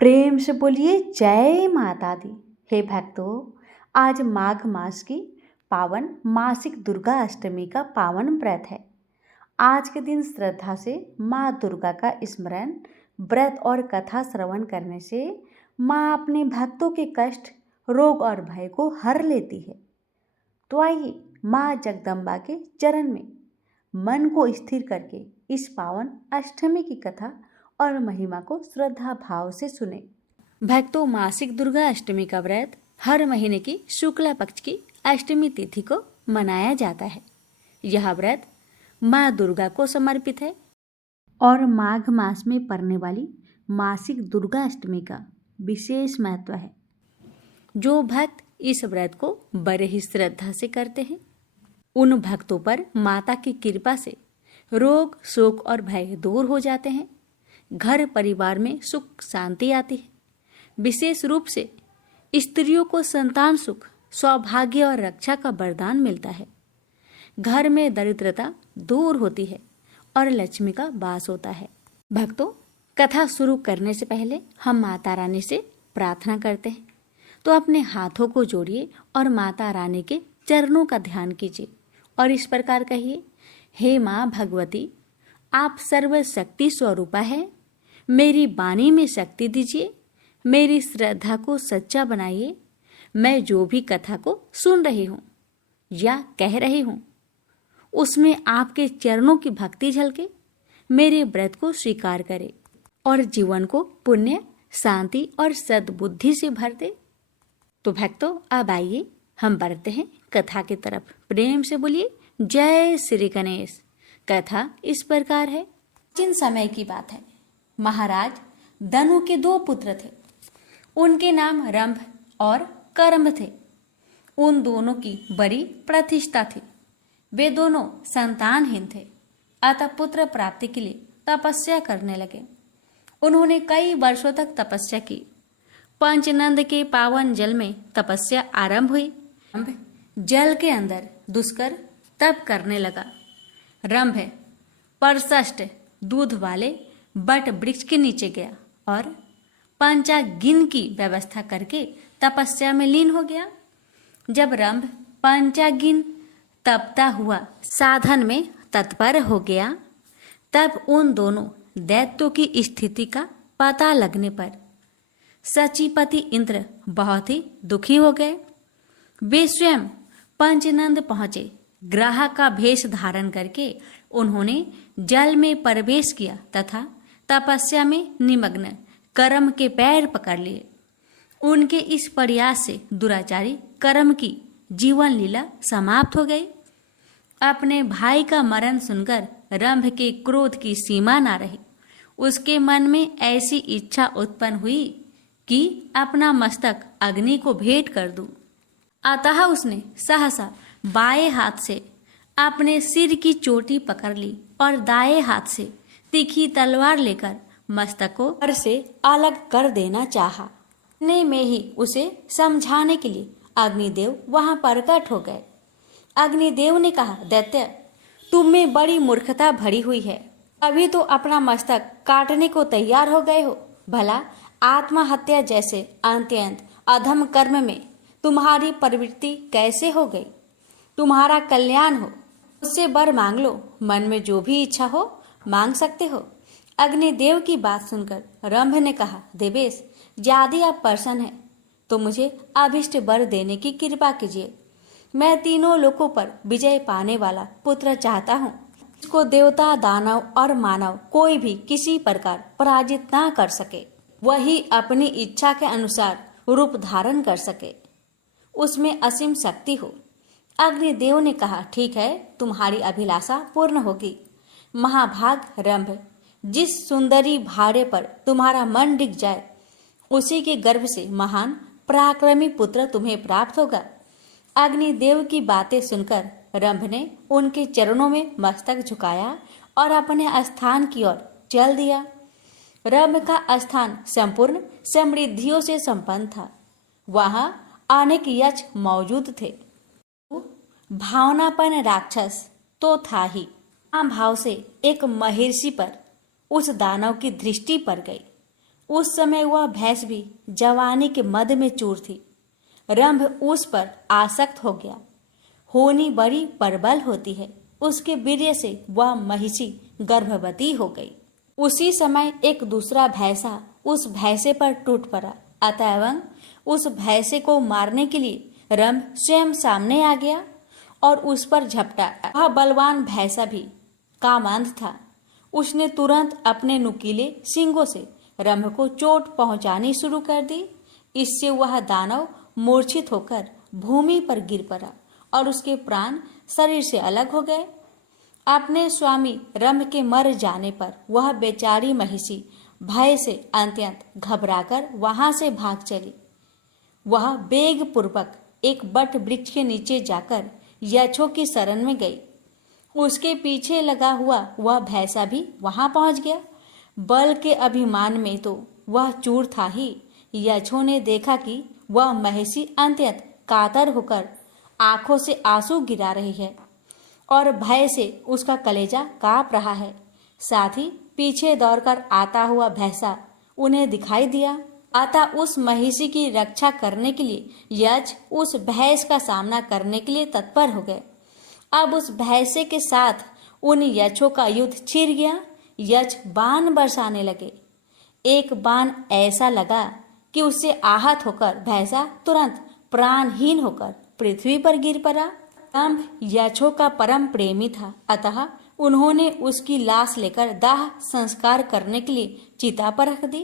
प्रेम से बोलिए जय माता दी। हे भक्तों, आज माघ मास की पावन मासिक दुर्गा अष्टमी का पावन व्रत है। आज के दिन श्रद्धा से माँ दुर्गा का स्मरण, व्रत और कथा श्रवण करने से माँ अपने भक्तों के कष्ट, रोग और भय को हर लेती है। तो आइए माँ जगदम्बा के चरण में मन को स्थिर करके इस पावन अष्टमी की कथा और महिमा को श्रद्धा भाव से सुने। भक्तों, मासिक दुर्गा अष्टमी का व्रत हर महीने की शुक्ला पक्ष की अष्टमी तिथि को मनाया जाता है। यह व्रत माँ दुर्गा को समर्पित है और माघ मास में पड़ने वाली मासिक दुर्गा अष्टमी का विशेष महत्व है। जो भक्त इस व्रत को बड़े ही श्रद्धा से करते हैं, उन भक्तों पर माता की कृपा से रोग, शोक और भय दूर हो जाते हैं। घर परिवार में सुख शांति आती है। विशेष रूप से स्त्रियों को संतान सुख, सौभाग्य और रक्षा का वरदान मिलता है। घर में दरिद्रता दूर होती है और लक्ष्मी का वास होता है। भक्तों, कथा शुरू करने से पहले हम माता रानी से प्रार्थना करते हैं। तो अपने हाथों को जोड़िए और माता रानी के चरणों का ध्यान कीजिए और इस प्रकार कहिए, हे माँ भगवती, आप सर्वशक्ति स्वरूपा है। मेरी वाणी में शक्ति दीजिए, मेरी श्रद्धा को सच्चा बनाइए। मैं जो भी कथा को सुन रही हूँ या कह रही हूँ, उसमें आपके चरणों की भक्ति झलके। मेरे व्रत को स्वीकार करे और जीवन को पुण्य, शांति और सद्बुद्धि से भर दे। तो भक्तों, अब आइए हम बढ़ते हैं कथा की तरफ। प्रेम से बोलिए जय श्री गणेश। कथा इस प्रकार है। प्राचीन समय की बात है। महाराज धनु के 2 पुत्र थे। उनके नाम रंभ और करम्भ थे। उन दोनों की बड़ी प्रतिष्ठा थी। वे दोनों संतानहीन थे, अतः पुत्र प्राप्ति के लिए तपस्या करने लगे। उन्होंने कई वर्षों तक तपस्या की। पंचनंद के पावन जल में तपस्या आरंभ हुई। रंभ जल के अंदर दुष्कर तप करने लगा। रंभ परसष्ट दूध वाले बट वृक्ष के नीचे गया और पंचागिन की व्यवस्था करके तपस्या में लीन हो गया। जब रंभ पंचागिन तपता हुआ साधन में तत्पर हो गया, तब उन दोनों दैत्यों की स्थिति का पता लगने पर सचीपति इंद्र बहुत ही दुखी हो गए। वे स्वयं पंचनंद पहुंचे। ग्राह का भेष धारण करके उन्होंने जल में प्रवेश किया तथा तपस्या में निमग्न करम के पैर पकड़ लिए। उनके इस प्रयास से दुराचारी करम की जीवन लीला समाप्त हो गई। अपने भाई का मरण सुनकर रंभ के क्रोध की सीमा ना रही। उसके मन में ऐसी इच्छा उत्पन्न हुई कि अपना मस्तक अग्नि को भेंट कर दूं। अतः उसने सहसा बाएं हाथ से अपने सिर की चोटी पकड़ ली और दाएं हाथ से तीखी तलवार लेकर मस्तक को सर से अलग कर देना चाहा। इतने में ही उसे समझाने के लिए अग्निदेव वहां प्रकट हो गए। अग्निदेव ने कहा, दैत्य, तुम में बड़ी मूर्खता भरी हुई है। अभी तो अपना मस्तक काटने को तैयार हो गए हो। भला आत्महत्या जैसे अत्यंत अधम कर्म में तुम्हारी प्रवृत्ति कैसे हो गई? तुम्हारा कल्याण हो, उससे वर मांग लो। मन में जो भी इच्छा हो मांग सकते हो। अग्निदेव की बात सुनकर रंभ ने कहा, देवेश, यदि आप प्रसन्न हैं तो मुझे अभिष्ट वर देने की कृपा कीजिए। मैं तीनों लोकों पर विजय पाने वाला पुत्र चाहता हूँ। इसको देवता, दानव और मानव कोई भी किसी प्रकार पराजित ना कर सके। वही अपनी इच्छा के अनुसार रूप धारण कर सके, उसमें असीम शक्ति हो। अग्निदेव ने कहा, ठीक है, तुम्हारी अभिलाषा पूर्ण होगी। महाभाग रंभ, जिस सुंदरी भार्य पर तुम्हारा मन टिक जाए, उसी के गर्भ से महान पराक्रमी पुत्र तुम्हें प्राप्त होगा। अग्निदेव की बातें सुनकर रंभ ने उनके चरणों में मस्तक झुकाया और अपने स्थान की ओर चल दिया। रंभ का स्थान संपूर्ण समृद्धियों से संपन्न था। वहां अनेक यक्ष मौजूद थे। भावनापन राक्षस तो था ही, भाव से एक महर्षि पर उस दानव की दृष्टि पड़ गई। उस समय वह भैंस भी जवानी के मद में चूर थी। रंभ उस पर आसक्त हो गया। होनी बड़ी प्रबल होती है, उसके वीर्य से वह महिषी गर्भवती हो गई। उसी समय एक दूसरा भैंसा उस भैंसे पर टूट पड़ा। अतएव उस भैंसे को मारने के लिए रंभ स्वयं सामने आ गया और उस पर झपटा। वह बलवान भैंसा भी कामांध था। उसने तुरंत अपने नुकीले सींगों से रंभ को चोट पहुंचानी शुरू कर दी। इससे वह दानव मूर्छित होकर भूमि पर गिर पड़ा और उसके प्राण शरीर से अलग हो गए। अपने स्वामी रंभ के मर जाने पर वह बेचारी महिषी भय से अत्यंत घबराकर वहां से भाग चली। वह वेग पूर्वक एक बट वृक्ष के नीचे जाकर यक्षों की शरण में गई। उसके पीछे लगा हुआ वह भैंसा भी वहां पहुंच गया। बल के अभिमान में तो वह चूर था ही। यक्षों ने देखा कि वह महिषी अत्यंत कातर होकर आंखों से आंसू गिरा रही है और भय से उसका कलेजा कांप रहा है। साथ ही पीछे दौड़कर आता हुआ भैंसा उन्हें दिखाई दिया। अतः उस महिषी की रक्षा करने के लिए यक्ष उस भैंस का सामना करने के लिए तत्पर हो गए। अब उस भैंसे के साथ उन यक्षों का युद्ध छिड़ गया। यक्ष बाण बरसाने लगे। एक बाण ऐसा लगा कि उससे आहत होकर भैंसा तुरंत प्राणहीन होकर पृथ्वी पर गिर पड़ा। रंभ यक्षों का परम प्रेमी था, अतः उन्होंने उसकी लाश लेकर दाह संस्कार करने के लिए चिता पर रख दी।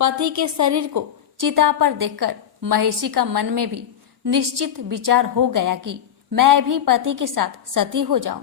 पति के शरीर को चिता पर देखकर महिषी का मन में भी निश्चित विचार हो गया कि मैं भी पति के साथ सती हो जाऊं।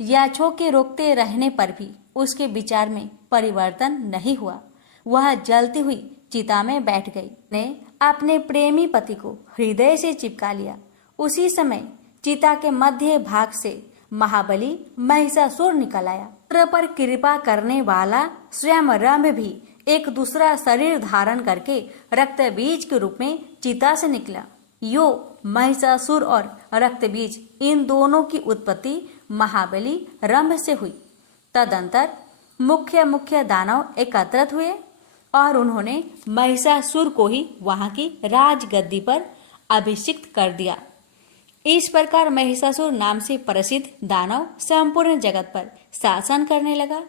यक्षों के रोकते रहने पर भी उसके विचार में परिवर्तन नहीं हुआ। वह जलती हुई चिता में बैठ गई। ने अपने प्रेमी पति को हृदय से चिपका लिया। उसी समय चिता के मध्य भाग से महाबली महिषासुर निकल आया। इंद्र पर कृपा करने वाला स्वयं रंभ भी एक दूसरा शरीर धारण करके रक्तबीज के रूप में चिता से निकला। यो महिषासुर और रक्तबीज इन दोनों की उत्पत्ति महाबली रंभ से हुई। तदंतर मुख्य दानव एकत्रित हुए और उन्होंने महिषासुर को ही वहां की राजगद्दी पर अभिषिक्त कर दिया। इस प्रकार महिषासुर नाम से प्रसिद्ध दानव संपूर्ण जगत पर शासन करने लगा।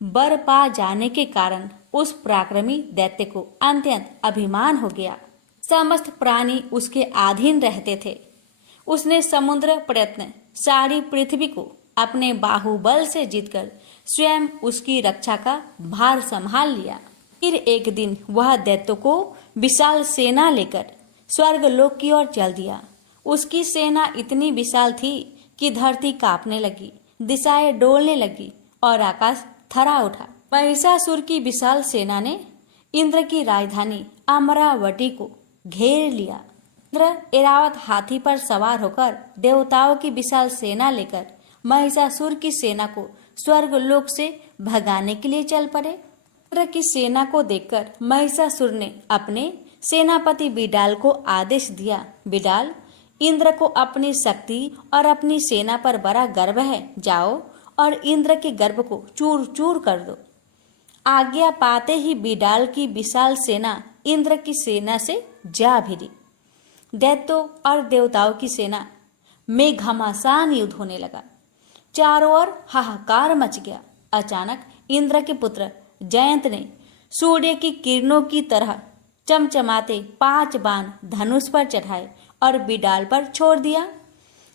वर पा जाने के कारण उस पराक्रमी दैत्य को अत्यंत अभिमान हो गया। समस्त प्राणी उसके अधीन रहते थे। उसने समुद्र प्रयत्न सारी पृथ्वी को अपने बाहुबल से जीतकर स्वयं उसकी रक्षा का भार संभाल लिया। फिर एक दिन वह दैत्य को विशाल सेना लेकर स्वर्गलोक की ओर चल दिया। उसकी सेना इतनी विशाल थी कि धरती कांपने लगी, दिशाएं डोलने लगी और आकाश थरा उठा। महिषासुर की विशाल सेना ने इंद्र की राजधानी अमरावती को घेर लिया। इंद्र ऐरावत हाथी पर सवार होकर देवताओं की विशाल सेना लेकर महिषासुर की सेना को स्वर्गलोक से भगाने के लिए चल पड़े। इंद्र की सेना को देखकर महिषासुर ने अपने सेनापति बिडाल को आदेश दिया, बिडाल, इंद्र को अपनी शक्ति और अपनी सेना पर बड़ा गर्व है, जाओ और इंद्र के गर्व को चूर चूर कर दो। आज्ञा पाते ही बिडाल की विशाल सेना इंद्र की सेना से जा भिड़ी। दैत्यों और देवताओं की सेना में घमासान युद्ध होने लगा। चारों ओर हाहाकार मच गया। अचानक इंद्र के पुत्र जयंत ने सूर्य की किरणों की तरह चमचमाते 5 बाण धनुष पर चढ़ाए और बिडाल पर छोड़ दिया।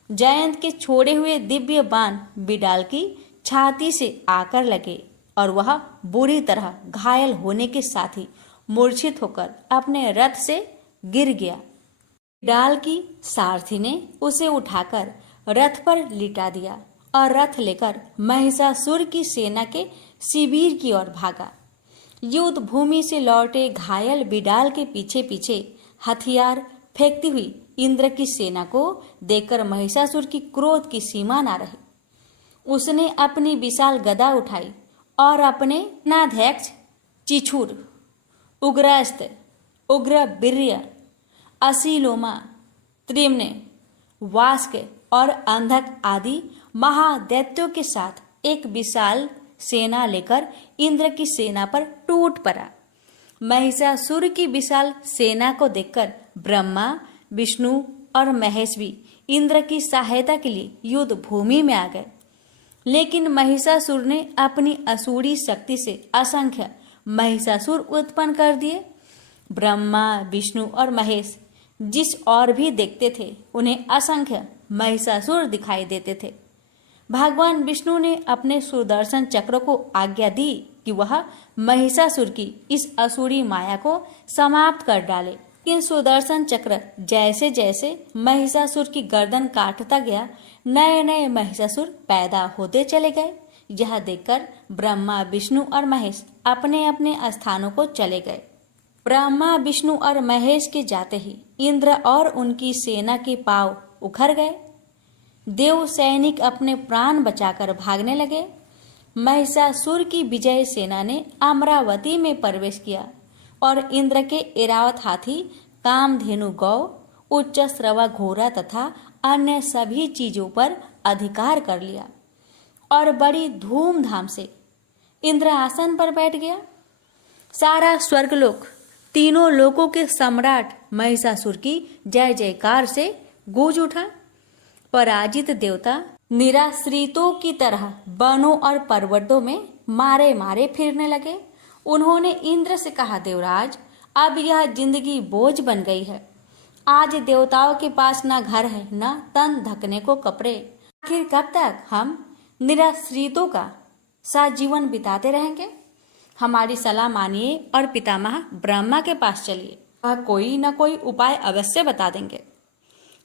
जयंत के छोड़े हुए दिव्य बाण बिडाल की छाती से आकर लगे और वह बुरी तरह घायल होने के साथ ही मूर्छित होकर अपने रथ से गिर गया। बिडाल की सारथी ने उसे उठाकर रथ पर लिटा दिया और रथ लेकर महिषासुर की सेना के शिविर की ओर भागा। युद्ध भूमि से लौटे घायल बिडाल के पीछे पीछे हथियार फेंकती हुई इंद्र की सेना को देखकर महिषासुर की क्रोध की सीमा न रही। उसने अपनी विशाल गदा उठाई और अपने सेनाध्यक्ष चिछुर, उग्रस्त्र, उग्रवीर्य, असीलोमा, त्रिम्न, वास्क और अंधक आदि महादैत्यों के साथ एक विशाल सेना लेकर इंद्र की सेना पर टूट पड़ा। महिषासुर की विशाल सेना को देखकर ब्रह्मा, विष्णु और महेश भी इंद्र की सहायता के लिए युद्ध भूमि में आ गए। लेकिन महिषासुर ने अपनी असुरी शक्ति से असंख्य महिषासुर उत्पन्न कर दिए। ब्रह्मा, विष्णु और महेश जिस और भी देखते थे उन्हें असंख्य महिषासुर दिखाई देते थे। भगवान विष्णु ने अपने सुदर्शन चक्र को आज्ञा दी कि वह महिषासुर की इस असुरी माया को समाप्त कर डाले। लेकिन सुदर्शन चक्र जैसे जैसे महिषासुर की गर्दन काटता गया, नए नए महिषासुर पैदा होते चले गए। यह देखकर ब्रह्मा, विष्णु और महेश अपने अपने स्थानों को चले गए। ब्रह्मा, विष्णु और महेश के जाते ही इंद्र और उनकी सेना के पांव उखड़ गए। देव सैनिक अपने प्राण बचाकर भागने लगे। महिषासुर की विजय सेना ने अमरावती में प्रवेश किया और इंद्र के ऐरावत हाथी, कामधेनु गौ, उच्च श्रवा घोड़ा तथा अन्य सभी चीजों पर अधिकार कर लिया और बड़ी धूमधाम से इंद्र आसन पर बैठ गया। सारा स्वर्गलोक, तीनों लोकों के सम्राट महिषासुर की जय जयकार से गूंज उठा। पराजित देवता निराश्रितों की तरह वनों और पर्वतों में मारे मारे फिरने लगे। उन्होंने इंद्र से कहा, देवराज, अब यह जिंदगी बोझ बन गई है। आज देवताओं के पास न घर है, न तन ढकने को कपड़े। आखिर कब तक हम निराश्रितों का साथ जीवन बिताते रहेंगे? हमारी सलाह मानिए और पितामह ब्रह्मा के पास चलिए, वह कोई न कोई उपाय अवश्य बता देंगे।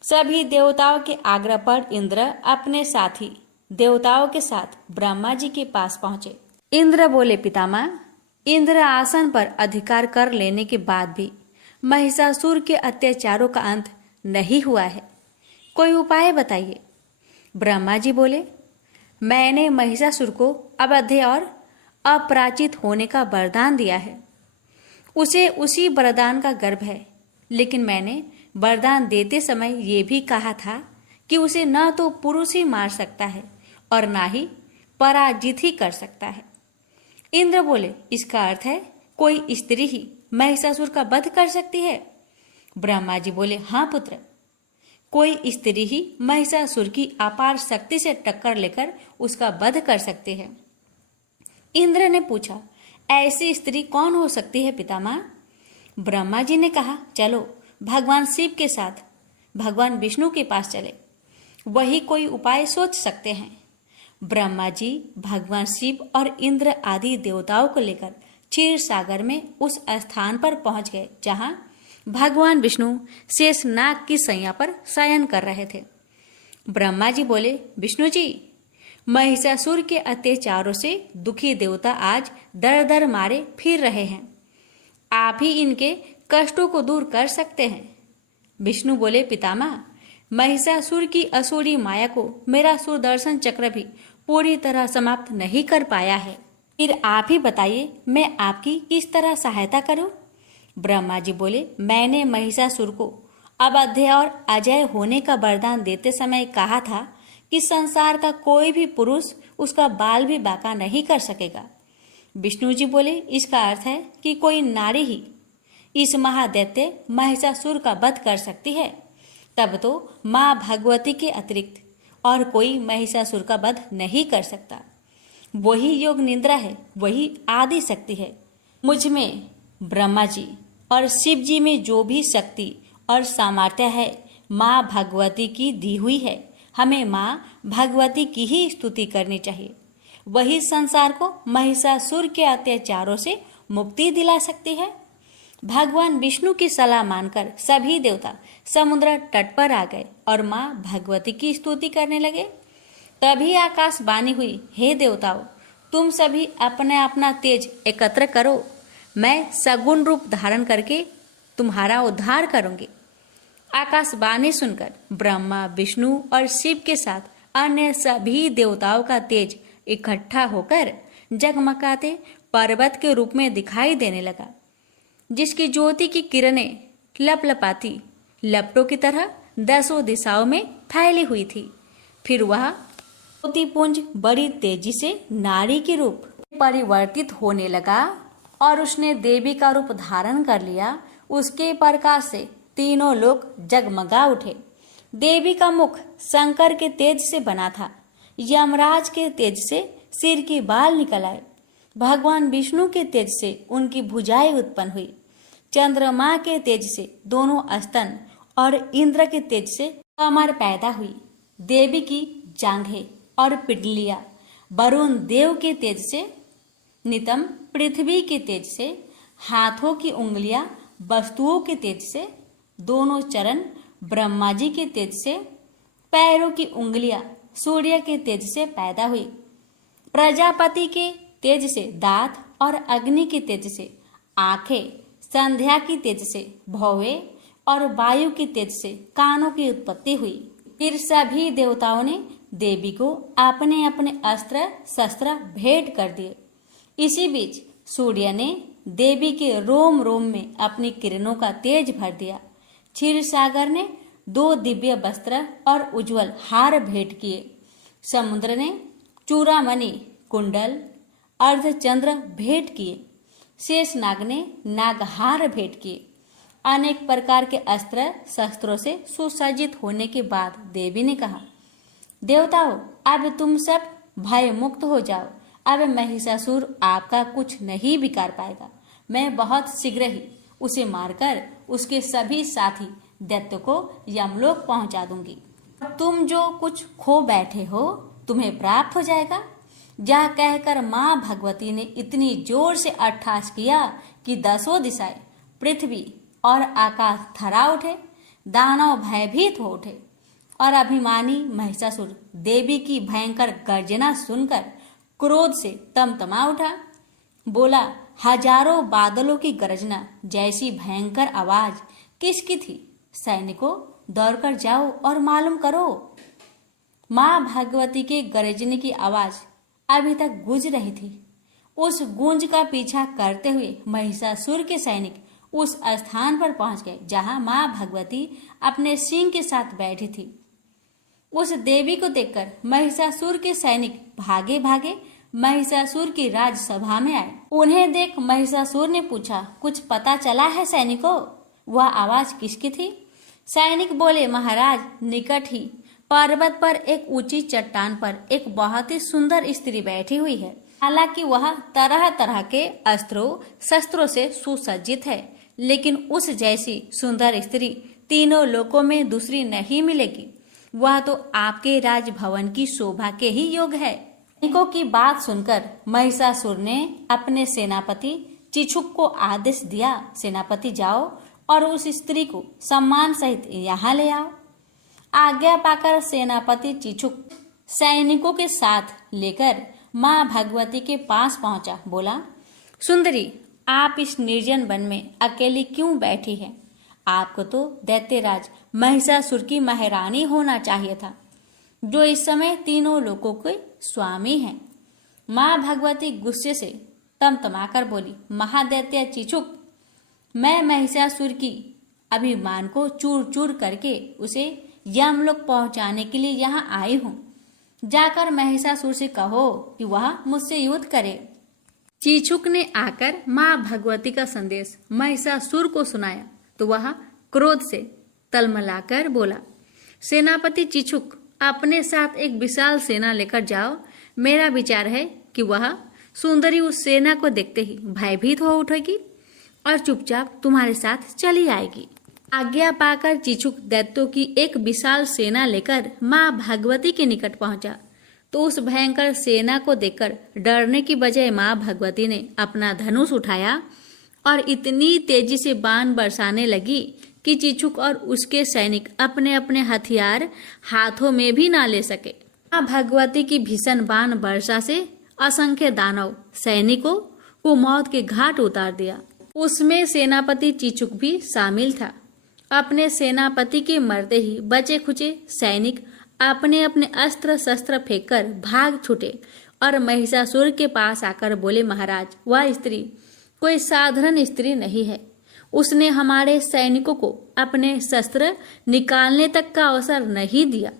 सभी देवताओं के आग्रह पर इंद्र अपने साथी देवताओं के साथ ब्रह्मा जी के पास पहुंचे। इंद्र बोले, पितामह, इंद्र आसन पर अधिकार कर लेने के बाद भी महिषासुर के अत्याचारों का अंत नहीं हुआ है, कोई उपाय बताइए। ब्रह्मा जी बोले, मैंने महिषासुर को अवध्य और अपराजित होने का वरदान दिया है। उसे उसी वरदान का गर्व है, लेकिन मैंने वरदान देते समय ये भी कहा था कि उसे न तो पुरुष ही मार सकता है और ना ही पराजित ही कर सकता है। इंद्र बोले, इसका अर्थ है कोई स्त्री ही महिषासुर का वध कर सकती है? ब्रह्मा जी बोले, हाँ पुत्र, कोई स्त्री ही महिषासुर की अपार शक्ति से टक्कर लेकर उसका वध कर सकती है। इंद्र ने पूछा, ऐसी स्त्री कौन हो सकती है पितामह? ब्रह्मा जी ने कहा, चलो भगवान शिव के साथ भगवान विष्णु के पास चले, वही कोई उपाय सोच सकते हैं। ब्रह्मा जी भगवान शिव और इंद्र आदि देवताओं को लेकर क्षीर सागर में उस स्थान पर पहुंच गए जहां भगवान विष्णु शेषनाग की सैया पर शयन कर रहे थे। ब्रह्मा जी बोले, विष्णु जी, महिषासुर के अत्याचारों से दुखी देवता आज दर दर मारे फिर रहे हैं। आप ही इनके कष्टों को दूर कर सकते हैं। विष्णु बोले, पितामह, महिषासुर की असुरी माया को मेरा सुदर्शन चक्र भी पूरी तरह समाप्त नहीं कर पाया है। फिर आप ही बताइए, मैं आपकी किस तरह सहायता करूं? ब्रह्मा जी बोले, मैंने महिषासुर को अवध्य और अजय होने का वरदान देते समय कहा था कि संसार का कोई भी पुरुष उसका बाल भी बांका नहीं कर सकेगा। विष्णु जी बोले, इसका अर्थ है कि कोई नारी ही इस महादैत्य महिषासुर का वध कर सकती है। तब तो माँ भगवती के अतिरिक्त और कोई महिषासुर का वध नहीं कर सकता। वही योग निद्रा है, वही आदि शक्ति है। मुझ में ब्रह्मा जी और शिव जी में जो भी शक्ति और सामर्थ्य है, माँ भगवती की दी हुई है। हमें माँ भगवती की ही स्तुति करनी चाहिए। वही संसार को महिषासुर के अत्याचारों से मुक्ति दिला सकती है। भगवान विष्णु की सलाह मानकर सभी देवता समुद्र तट पर आ गए और माँ भगवती की स्तुति करने लगे। तभी आकाशवाणी हुई, हे देवताओं, तुम सभी अपना अपना तेज एकत्र करो, मैं सगुण रूप धारण करके तुम्हारा उद्धार करूंगी। आकाशवाणी सुनकर ब्रह्मा, विष्णु और शिव के साथ अन्य सभी देवताओं का तेज इकट्ठा होकर जगमगाते पर्वत के रूप में दिखाई देने लगा, जिसकी ज्योति की किरणें लपलपाती लपटों की तरह दसों दिशाओं में फैली हुई थी। फिर वह ज्योतिपुंज बड़ी तेजी से नारी के रूप परिवर्तित होने लगा और उसने देवी का रूप धारण कर लिया। उसके प्रकाश से तीनों लोग जगमगा उठे। देवी का मुख शंकर के तेज से बना था। यमराज के तेज से सिर के बाल निकल आए। भगवान विष्णु के तेज से उनकी भुजाएं उत्पन्न हुई। चंद्रमा के तेज से दोनों स्तन और इंद्र के तेज से कमर पैदा हुई। देवी की जांघें और पिंडलियां वरुण देव के तेज से, नितंब पृथ्वी के तेज से, हाथों की उंगलियां वस्तुओं के तेज से, दोनों चरण ब्रह्मा जी के तेज से, पैरों की उंगलियां सूर्य के तेज से पैदा हुई। प्रजापति के तेज से दांत और अग्नि के तेज से आंखें, संध्या की तेज से भौवे और वायु की तेज से कानों की उत्पत्ति हुई। फिर सभी देवताओं ने देवी को अपने अपने अस्त्र शस्त्र भेंट कर दिए। इसी बीच सूर्य ने देवी के रोम रोम में अपनी किरणों का तेज भर दिया। क्षीर सागर ने 2 दिव्य वस्त्र और उज्जवल हार भेंट किए। समुद्र ने चूड़ामणि, कुंडल, अर्धचंद्र भेंट किए। शेषनाग ने नागहार भेंट किए। अनेक प्रकार के अस्त्र शस्त्रों से सुसज्जित होने के बाद देवी ने कहा, देवताओं, अब तुम सब भय मुक्त हो जाओ। अब महिषासुर आपका कुछ नहीं बिगाड़ पाएगा। मैं बहुत शीघ्र ही उसे मारकर उसके सभी साथी दैत्य को यमलोक पहुंचा दूंगी। तुम जो कुछ खो बैठे हो तुम्हें प्राप्त हो जाएगा। यह कहकर माँ भगवती ने इतनी जोर से अट्टहास किया कि 10 दिशाएं, पृथ्वी और आकाश थरा उठे। दानव भयभीत हो उठे और अभिमानी महिषासुर देवी की भयंकर गर्जना सुनकर क्रोध से तमतमा उठा। बोला, हजारों बादलों की गर्जना जैसी भयंकर आवाज किसकी थी? सैनिकों, दौड़कर जाओ और मालूम करो। माँ भगवती के गरजने की आवाज अभी तक गूंज रही थी। उस गूंज का पीछा करते हुए महिषासुर के सैनिक उस स्थान पर पहुंच गए जहां माँ भगवती अपने सिंह के साथ बैठी थी। उस देवी को देखकर महिषासुर के सैनिक भागे भागे महिषासुर की राजसभा में आए। उन्हें देख महिषासुर ने पूछा, कुछ पता चला है सैनिकों? वह आवाज किसकी थी? सैनिक बोले, महाराज, निकट ही पर्वत पर एक ऊंची चट्टान पर एक बहुत ही सुंदर स्त्री बैठी हुई है। हालांकि वह तरह तरह के अस्त्रों शस्त्रों से सुसज्जित है, लेकिन उस जैसी सुंदर स्त्री तीनों लोकों में दूसरी नहीं मिलेगी। वह तो आपके राजभवन की शोभा के ही योग है। सैनिकों की बात सुनकर महिषासुर ने अपने सेनापति चिछुक को आदेश दिया, सेनापति जाओ और उस स्त्री को सम्मान सहित यहाँ ले आओ। आज्ञा पाकर सेनापति चिछुक सैनिकों के साथ लेकर माँ भगवती के पास पहुंचा। बोला, सुंदरी, आप इस निर्जन वन में अकेली क्यों बैठी हैं? आपको तो दैत्यराज महिषासुर की महारानी होना चाहिए था, जो इस समय तीनों लोकों के स्वामी हैं। माँ भगवती गुस्से से तमतमाकर बोली, महादैत्य चिछुक, मैं महिषासुर की अभिमान को चूर चूर करके उसे यमलोक पहुंचाने के लिए यहाँ आई हूँ। जाकर महिषासुर से कहो कि वह मुझसे युद्ध करे। चिछुक ने आकर माँ भगवती का संदेश महिषासुर को सुनाया तो वह क्रोध से तलमलाकर बोला, सेनापति चिछुक, अपने साथ एक विशाल सेना लेकर जाओ। मेरा विचार है कि वह सुंदरी उस सेना को देखते ही भयभीत हो उठेगी और चुपचाप तुम्हारे साथ चली आएगी। आज्ञा पाकर चिछुक दैत्यों की एक विशाल सेना लेकर माँ भगवती के निकट पहुंचा तो उस भयंकर सेना को देखकर डरने की बजाय माँ भगवती ने अपना धनुष उठाया और इतनी तेजी से बाण बरसाने लगी कि चिछुक और उसके सैनिक अपने अपने हथियार हाथों में भी ना ले सके। माँ भगवती की भीषण बाण वर्षा से असंख्य दानव सैनिकों को मौत के घाट उतार दिया। उसमें सेनापति चिछुक भी शामिल था। अपने सेनापति के मरते ही बचे खुचे सैनिक अपने अपने अस्त्र शस्त्र फेंककर भाग छूटे और महिषासुर के पास आकर बोले, महाराज, वह स्त्री कोई साधारण स्त्री नहीं है। उसने हमारे सैनिकों को अपने शस्त्र निकालने तक का अवसर नहीं दिया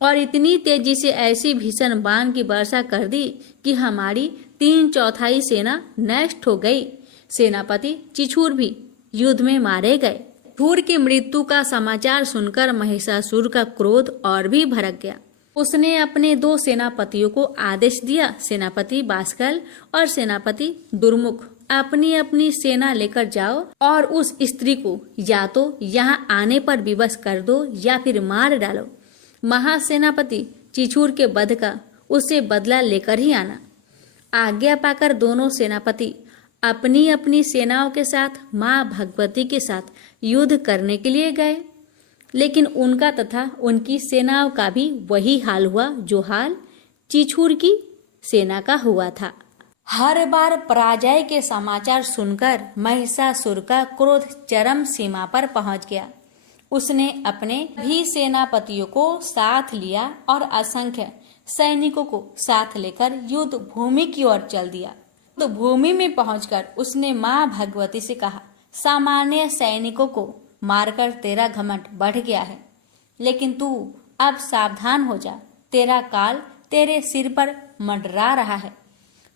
और इतनी तेजी से ऐसी भीषण बाण की वर्षा कर दी कि हमारी 3/4 सेना नष्ट हो गई। सेनापति चिछूर भी युद्ध में मारे गए। चिछूर की मृत्यु का समाचार सुनकर महिषासुर का क्रोध और भी भड़क गया। उसने अपने 2 सेनापतियों को आदेश दिया, सेनापति बाष्कल और सेनापति दुर्मुख, अपनी अपनी सेना लेकर जाओ और उस स्त्री को या तो यहाँ आने पर विवश कर दो या फिर मार डालो। महासेनापति चिछूर के वध का उससे बदला लेकर ही आना। आज्ञा पाकर दोनों सेनापति अपनी अपनी सेनाओं के साथ माँ भगवती के साथ युद्ध करने के लिए गए, लेकिन उनका तथा उनकी सेनाओं का भी वही हाल हुआ जो हाल चिछूर की सेना का हुआ था। हर बार पराजय के समाचार सुनकर महिषासुर का क्रोध चरम सीमा पर पहुंच गया। उसने अपने भी सेनापतियों को साथ लिया और असंख्य सैनिकों को साथ लेकर युद्ध भूमि की ओर चल दिया। तो भूमि में पहुंचकर उसने माँ भगवती से कहा, सामान्य सैनिकों को मारकर तेरा घमंड बढ़ गया है, लेकिन तू अब सावधान हो जा, तेरा काल तेरे सिर पर मंडरा रहा है।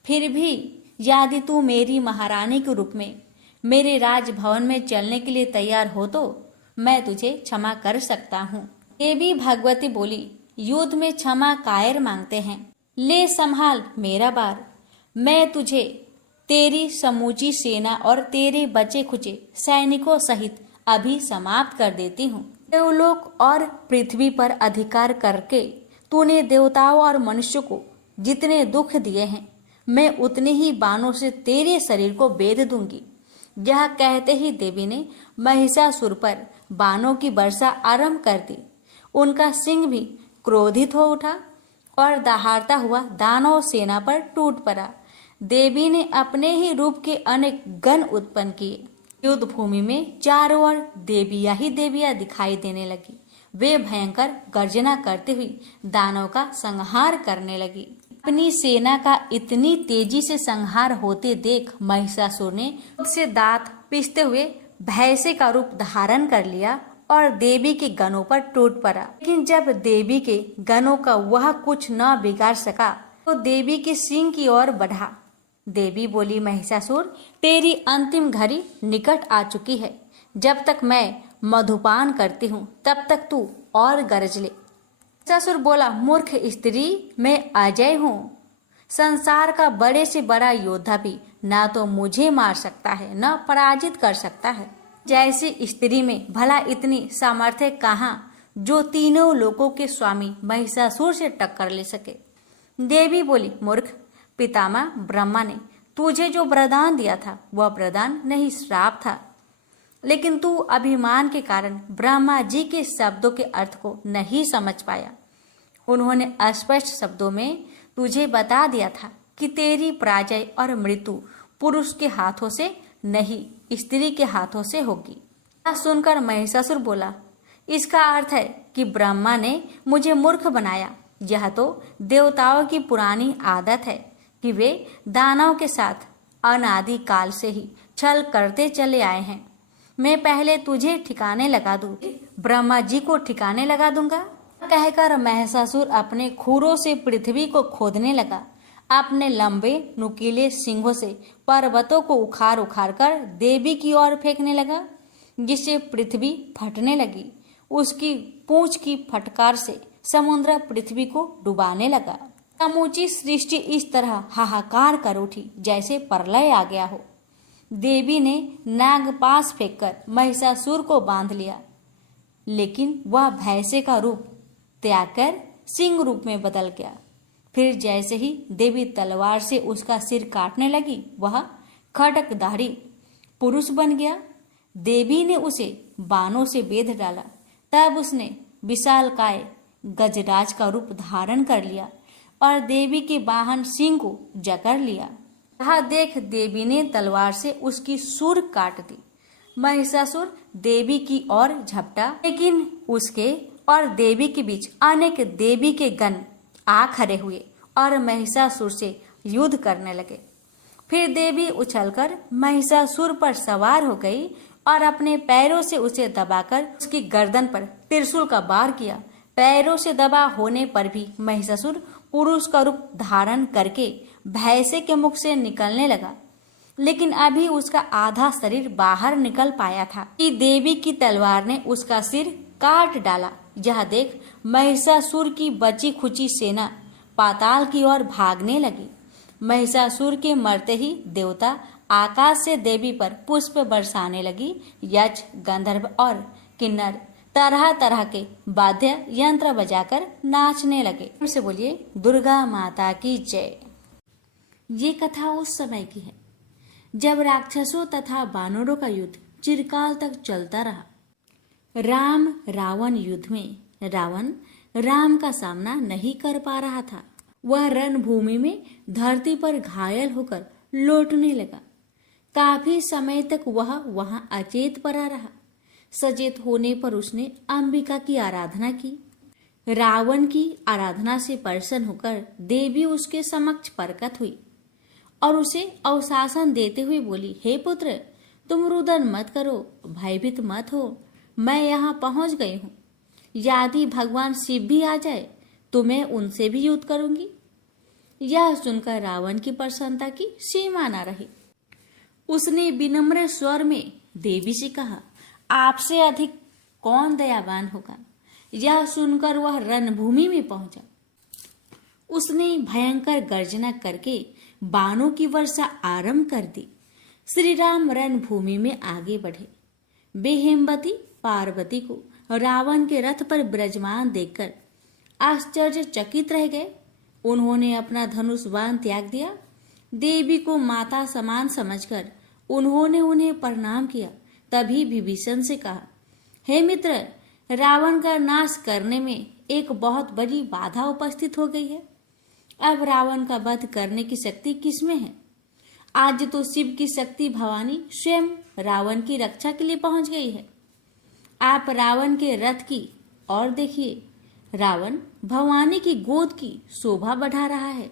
फिर भी यदि तू मेरी महारानी के रूप में मेरे राजभवन में चलने के लिए तैयार हो तो मैं तुझे क्षमा कर सकता हूँ। देवी भगवती बोली, युद्ध में क्षमा कायर मांगते हैं, ले संभाल मेरा बार। मैं तुझे तेरी समूची सेना और तेरे बचे खुचे सैनिकों सहित अभी समाप्त कर देती हूँ। देवलोक और पृथ्वी पर अधिकार करके तूने देवताओं और मनुष्यों को जितने दुख दिए हैं, मैं उतने ही बाणों से तेरे शरीर को बेध दूंगी। यह कहते ही देवी ने महिषासुर पर बाणों की वर्षा आरंभ कर दी। उनका सिंह भी क्रोधित हो उठा और दहाड़ता हुआ दानव सेना पर टूट पड़ा। देवी ने अपने ही रूप के अनेक गण उत्पन्न किए। युद्ध भूमि में चारों ओर देवियां ही देवियां दिखाई देने लगी। वे भयंकर गर्जना करते हुए दानव का संहार करने लगी। अपनी सेना का इतनी तेजी से संहार होते देख महिषासुर ने उससे दांत पीसते हुए भैंसे का रूप धारण कर लिया और देवी के गणों पर टूट पड़ा। लेकिन जब देवी के गणों का वह कुछ न बिगाड़ सका तो देवी के सिंह की ओर बढ़ा। देवी बोली, महिषासुर, तेरी अंतिम घड़ी निकट आ चुकी है। जब तक मैं मधुपान करती हूँ तब तक तू और गरज ले। महिषासुर बोला, मूर्ख स्त्री, मैं अजय हूँ। संसार का बड़े से बड़ा योद्धा भी ना तो मुझे मार सकता है न पराजित कर सकता है। जैसी स्त्री में भला इतनी सामर्थ्य कहाँ जो तीनों लोकों के स्वामी महिषासुर से टक्कर ले सके। देवी बोली, मूर्ख, पितामह ब्रह्मा ने तुझे जो वरदान दिया था वह वरदान नहीं श्राप था, लेकिन तू अभिमान के कारण ब्रह्मा जी के शब्दों के अर्थ को नहीं समझ पाया। उन्होंने अस्पष्ट शब्दों में तुझे बता दिया था कि तेरी पराजय और मृत्यु पुरुष के हाथों से नहीं, स्त्री के हाथों से होगी। यह सुनकर महिषासुर बोला, इसका अर्थ है कि ब्रह्मा ने मुझे मूर्ख बनाया। यह तो देवताओं की पुरानी आदत है कि वे दानव के साथ अनादि काल से ही छल करते चले आए हैं। मैं पहले तुझे ठिकाने लगा दूं, ब्रह्मा जी को ठिकाने लगा दूंगा। कहकर महिषासुर अपने खुरों से पृथ्वी को खोदने लगा। अपने लंबे नुकीले सिंगों से पर्वतों को उखाड़ उखाड़ कर देवी की ओर फेंकने लगा, जिससे पृथ्वी फटने लगी। उसकी पूंछ की फटकार से समुद्र पृथ्वी को डुबाने लगा। समूची सृष्टि इस तरह हाहाकार कर उठी जैसे प्रलय आ गया हो। देवी ने नागपाश फेंककर महिषासुर को बांध लिया, लेकिन वह भैंसे का रूप त्याग कर सिंह रूप में बदल गया। फिर जैसे ही देवी तलवार से उसका सिर काटने लगी, वह खड्गधारी पुरुष बन गया। देवी ने उसे बाणों से बेध डाला। तब उसने विशालकाय गजराज का रूप धारण कर लिया और देवी के वाहन सिंह को जकड़ लिया। यह देख देवी ने तलवार से उसकी सूर काट दी। महिषासुर देवी की ओर झपटा, लेकिन उसके और देवी के बीच अनेक देवी के गण आ खड़े हुए और महिषासुर से युद्ध करने लगे। फिर देवी उछलकर महिषासुर पर सवार हो गई और अपने पैरों से उसे दबाकर उसकी गर्दन पर त्रिशूल का वार किया। पैरों से दबा होने पर भी महिषासुर पुरुष का रूप धारण करके भैंसे के मुख से निकलने लगा, लेकिन अभी उसका आधा शरीर बाहर निकल पाया था कि देवी की तलवार ने उसका सिर काट डाला। यह देख महिषासुर की बची खुची सेना पाताल की ओर भागने लगी। महिषासुर के मरते ही देवता आकाश से देवी पर पुष्प बरसाने लगी। यक्ष, गंधर्व और किन्नर तरह तरह के वाद्य यंत्र बजाकर नाचने लगे। फिर से बोलिए, दुर्गा माता की जय। ये कथा उस समय की है जब राक्षसों तथा वानरों का युद्ध चिरकाल तक चलता रहा। राम रावण युद्ध में रावण राम का सामना नहीं कर पा रहा था। वह रणभूमि में धरती पर घायल होकर लौटने लगा। काफी समय तक वह वहां अचेत पड़ा रहा। सचेत होने पर उसने अंबिका की आराधना की। रावण की आराधना से प्रसन्न होकर देवी उसके समक्ष प्रकट हुई और उसे अवशासन देते हुए बोली, हे पुत्र, तुम रुदन मत करो, भयभीत मत हो। मैं यहाँ पहुंच गई हूँ। यदि भगवान शिव भी आ जाए तो मैं उनसे भी युद्ध करूंगी। यह सुनकर रावण की प्रसन्नता की सीमा न रही। उसने विनम्र स्वर में देवी से कहा, आपसे अधिक कौन दयावान होगा। यह सुनकर वह रणभूमि में पहुंचा। उसने भयंकर गर्जना करके बाणों की वर्षा आरंभ कर दी। श्री राम रणभूमि में आगे बढ़े। वे हेमवती पार्वती को रावण के रथ पर विराजमान देखकर आश्चर्यचकित रह गए। उन्होंने अपना धनुष बाण त्याग दिया। देवी को माता समान समझकर उन्होंने उन्हें प्रणाम किया। तभी विभीषण से कहा, हे मित्र, रावण का नाश करने में एक बहुत बड़ी बाधा उपस्थित हो गई है। अब रावण का वध करने की शक्ति किसमें है? आज तो शिव की शक्ति भवानी स्वयं रावण की रक्षा के लिए पहुंच गई है। आप रावण के रथ की और देखिए, रावण भवानी की गोद की शोभा बढ़ा रहा है।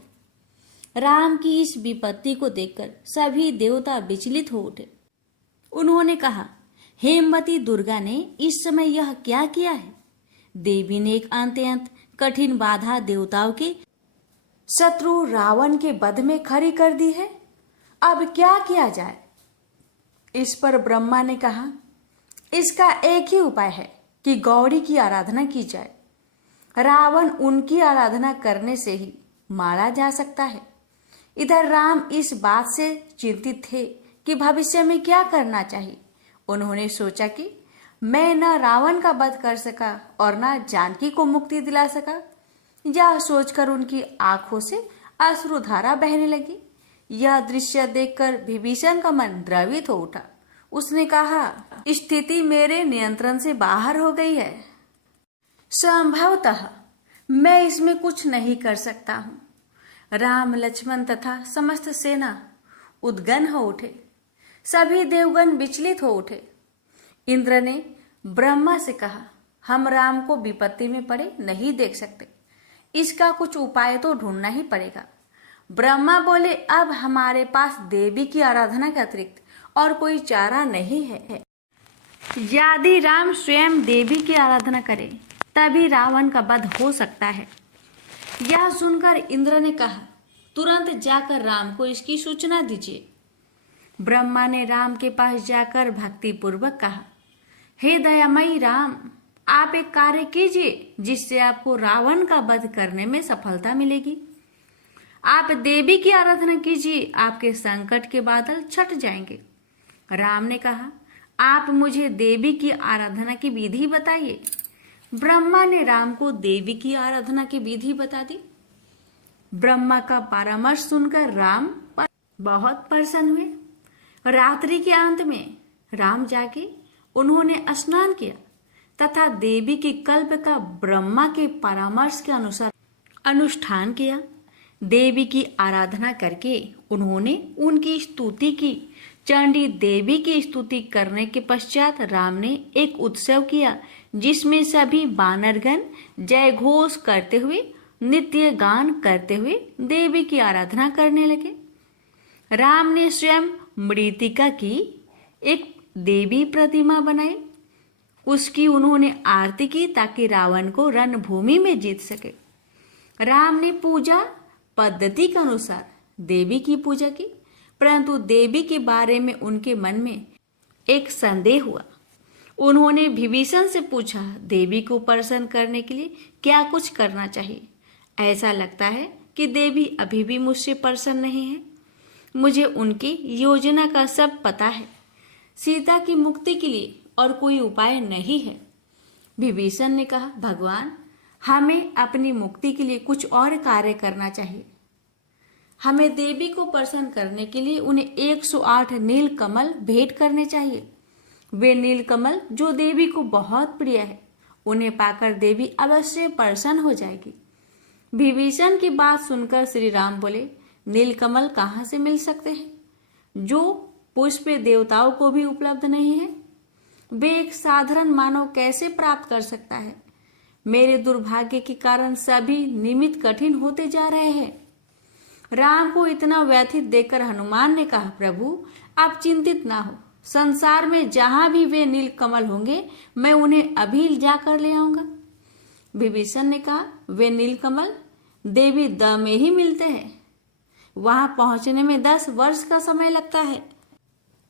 राम की इस विपत्ति को देखकर सभी देवता विचलित हो उठे। उन्होंने कहा, हेमवती दुर्गा ने इस समय यह क्या किया है? देवी ने एक अत्यंत कठिन बाधा देवताओं के शत्रु रावण के वध में खड़ी कर दी है। अब क्या किया जाए? इस पर ब्रह्मा ने कहा, इसका एक ही उपाय है कि गौरी की आराधना की जाए। रावण उनकी आराधना करने से ही मारा जा सकता है। इधर राम इस बात से चिंतित थे कि भविष्य में क्या करना चाहिए। उन्होंने सोचा कि मैं न रावण का वध कर सका और न जानकी को मुक्ति दिला सका। यह सोचकर उनकी आंखों से अश्रुधारा बहने लगी। यह दृश्य देखकर विभीषण का मन द्रवित हो उठा। उसने कहा, स्थिति मेरे नियंत्रण से बाहर हो गई है। संभवतः मैं इसमें कुछ नहीं कर सकता हूं। राम, लक्ष्मण तथा समस्त सेना उद्गन हो उठे। सभी देवगण विचलित हो उठे। इंद्र ने ब्रह्मा से कहा, हम राम को विपत्ति में पड़े नहीं देख सकते। इसका कुछ उपाय तो ढूंढना ही पड़ेगा। ब्रह्मा बोले, अब हमारे पास देवी की आराधना के अतिरिक्त और कोई चारा नहीं है। यदि राम स्वयं देवी की आराधना करे तभी रावण का वध हो सकता है। यह सुनकर इंद्र ने कहा, तुरंत जाकर राम को इसकी सूचना दीजिए। ब्रह्मा ने राम के पास जाकर भक्ति पूर्वक कहा, हे दयामयी राम, आप एक कार्य कीजिए जिससे आपको रावण का वध करने में सफलता मिलेगी। आप देवी की आराधना कीजिए, आपके संकट के बादल छट जाएंगे। राम ने कहा, आप मुझे देवी की आराधना की विधि बताइए। ब्रह्मा ने राम को देवी की आराधना की विधि बता दी। ब्रह्मा का परामर्श सुनकर राम बहुत प्रसन्न हुए। रात्रि के अंत में राम जाके उन्होंने स्नान किया तथा देवी के कल्प का ब्रह्मा के परामर्श के अनुसार अनुष्ठान किया। देवी की आराधना करके उन्होंने उनकी स्तुति की। चंडी देवी की स्तुति करने के पश्चात राम ने एक उत्सव किया जिसमें सभी वानरगण जय घोष करते हुए, नित्य गान करते हुए देवी की आराधना करने लगे। राम ने स्वयं मृतिका की एक देवी प्रतिमा बनाई। उसकी उन्होंने आरती की ताकि रावण को रणभूमि में जीत सके। राम ने पूजा पद्धति के अनुसार देवी की पूजा की। परंतु देवी के बारे में उनके मन में एक संदेह हुआ। उन्होंने विभीषण से पूछा, देवी को प्रसन्न करने के लिए क्या कुछ करना चाहिए? ऐसा लगता है कि देवी अभी भी मुझसे प्रसन्न नहीं है। मुझे उनकी योजना का सब पता है। सीता की मुक्ति के लिए और कोई उपाय नहीं है। विभीषण ने कहा, भगवान, हमें अपनी मुक्ति के लिए कुछ और कार्य करना चाहिए। हमें देवी को प्रसन्न करने के लिए उन्हें 108 नील कमल भेंट करने चाहिए। वे नील कमल जो देवी को बहुत प्रिय है, उन्हें पाकर देवी अवश्य प्रसन्न हो जाएगी। विभीषण की बात सुनकर श्री राम बोले, नील कमल कहाँ से मिल सकते हैं? जो पुष्प देवताओं को भी उपलब्ध नहीं है, वे एक साधारण मानव कैसे प्राप्त कर सकता है? मेरे दुर्भाग्य के कारण सभी निमित्त कठिन होते जा रहे हैं। राम को इतना व्यथित देखकर हनुमान ने कहा, प्रभु आप चिंतित ना हो। संसार में जहां भी वे नील कमल होंगे, मैं उन्हें अभी जाकर ले आऊंगा। विभीषण ने कहा, वे नील कमल देवी द में ही मिलते हैं। वहां पहुंचने में 10 वर्ष का समय लगता है।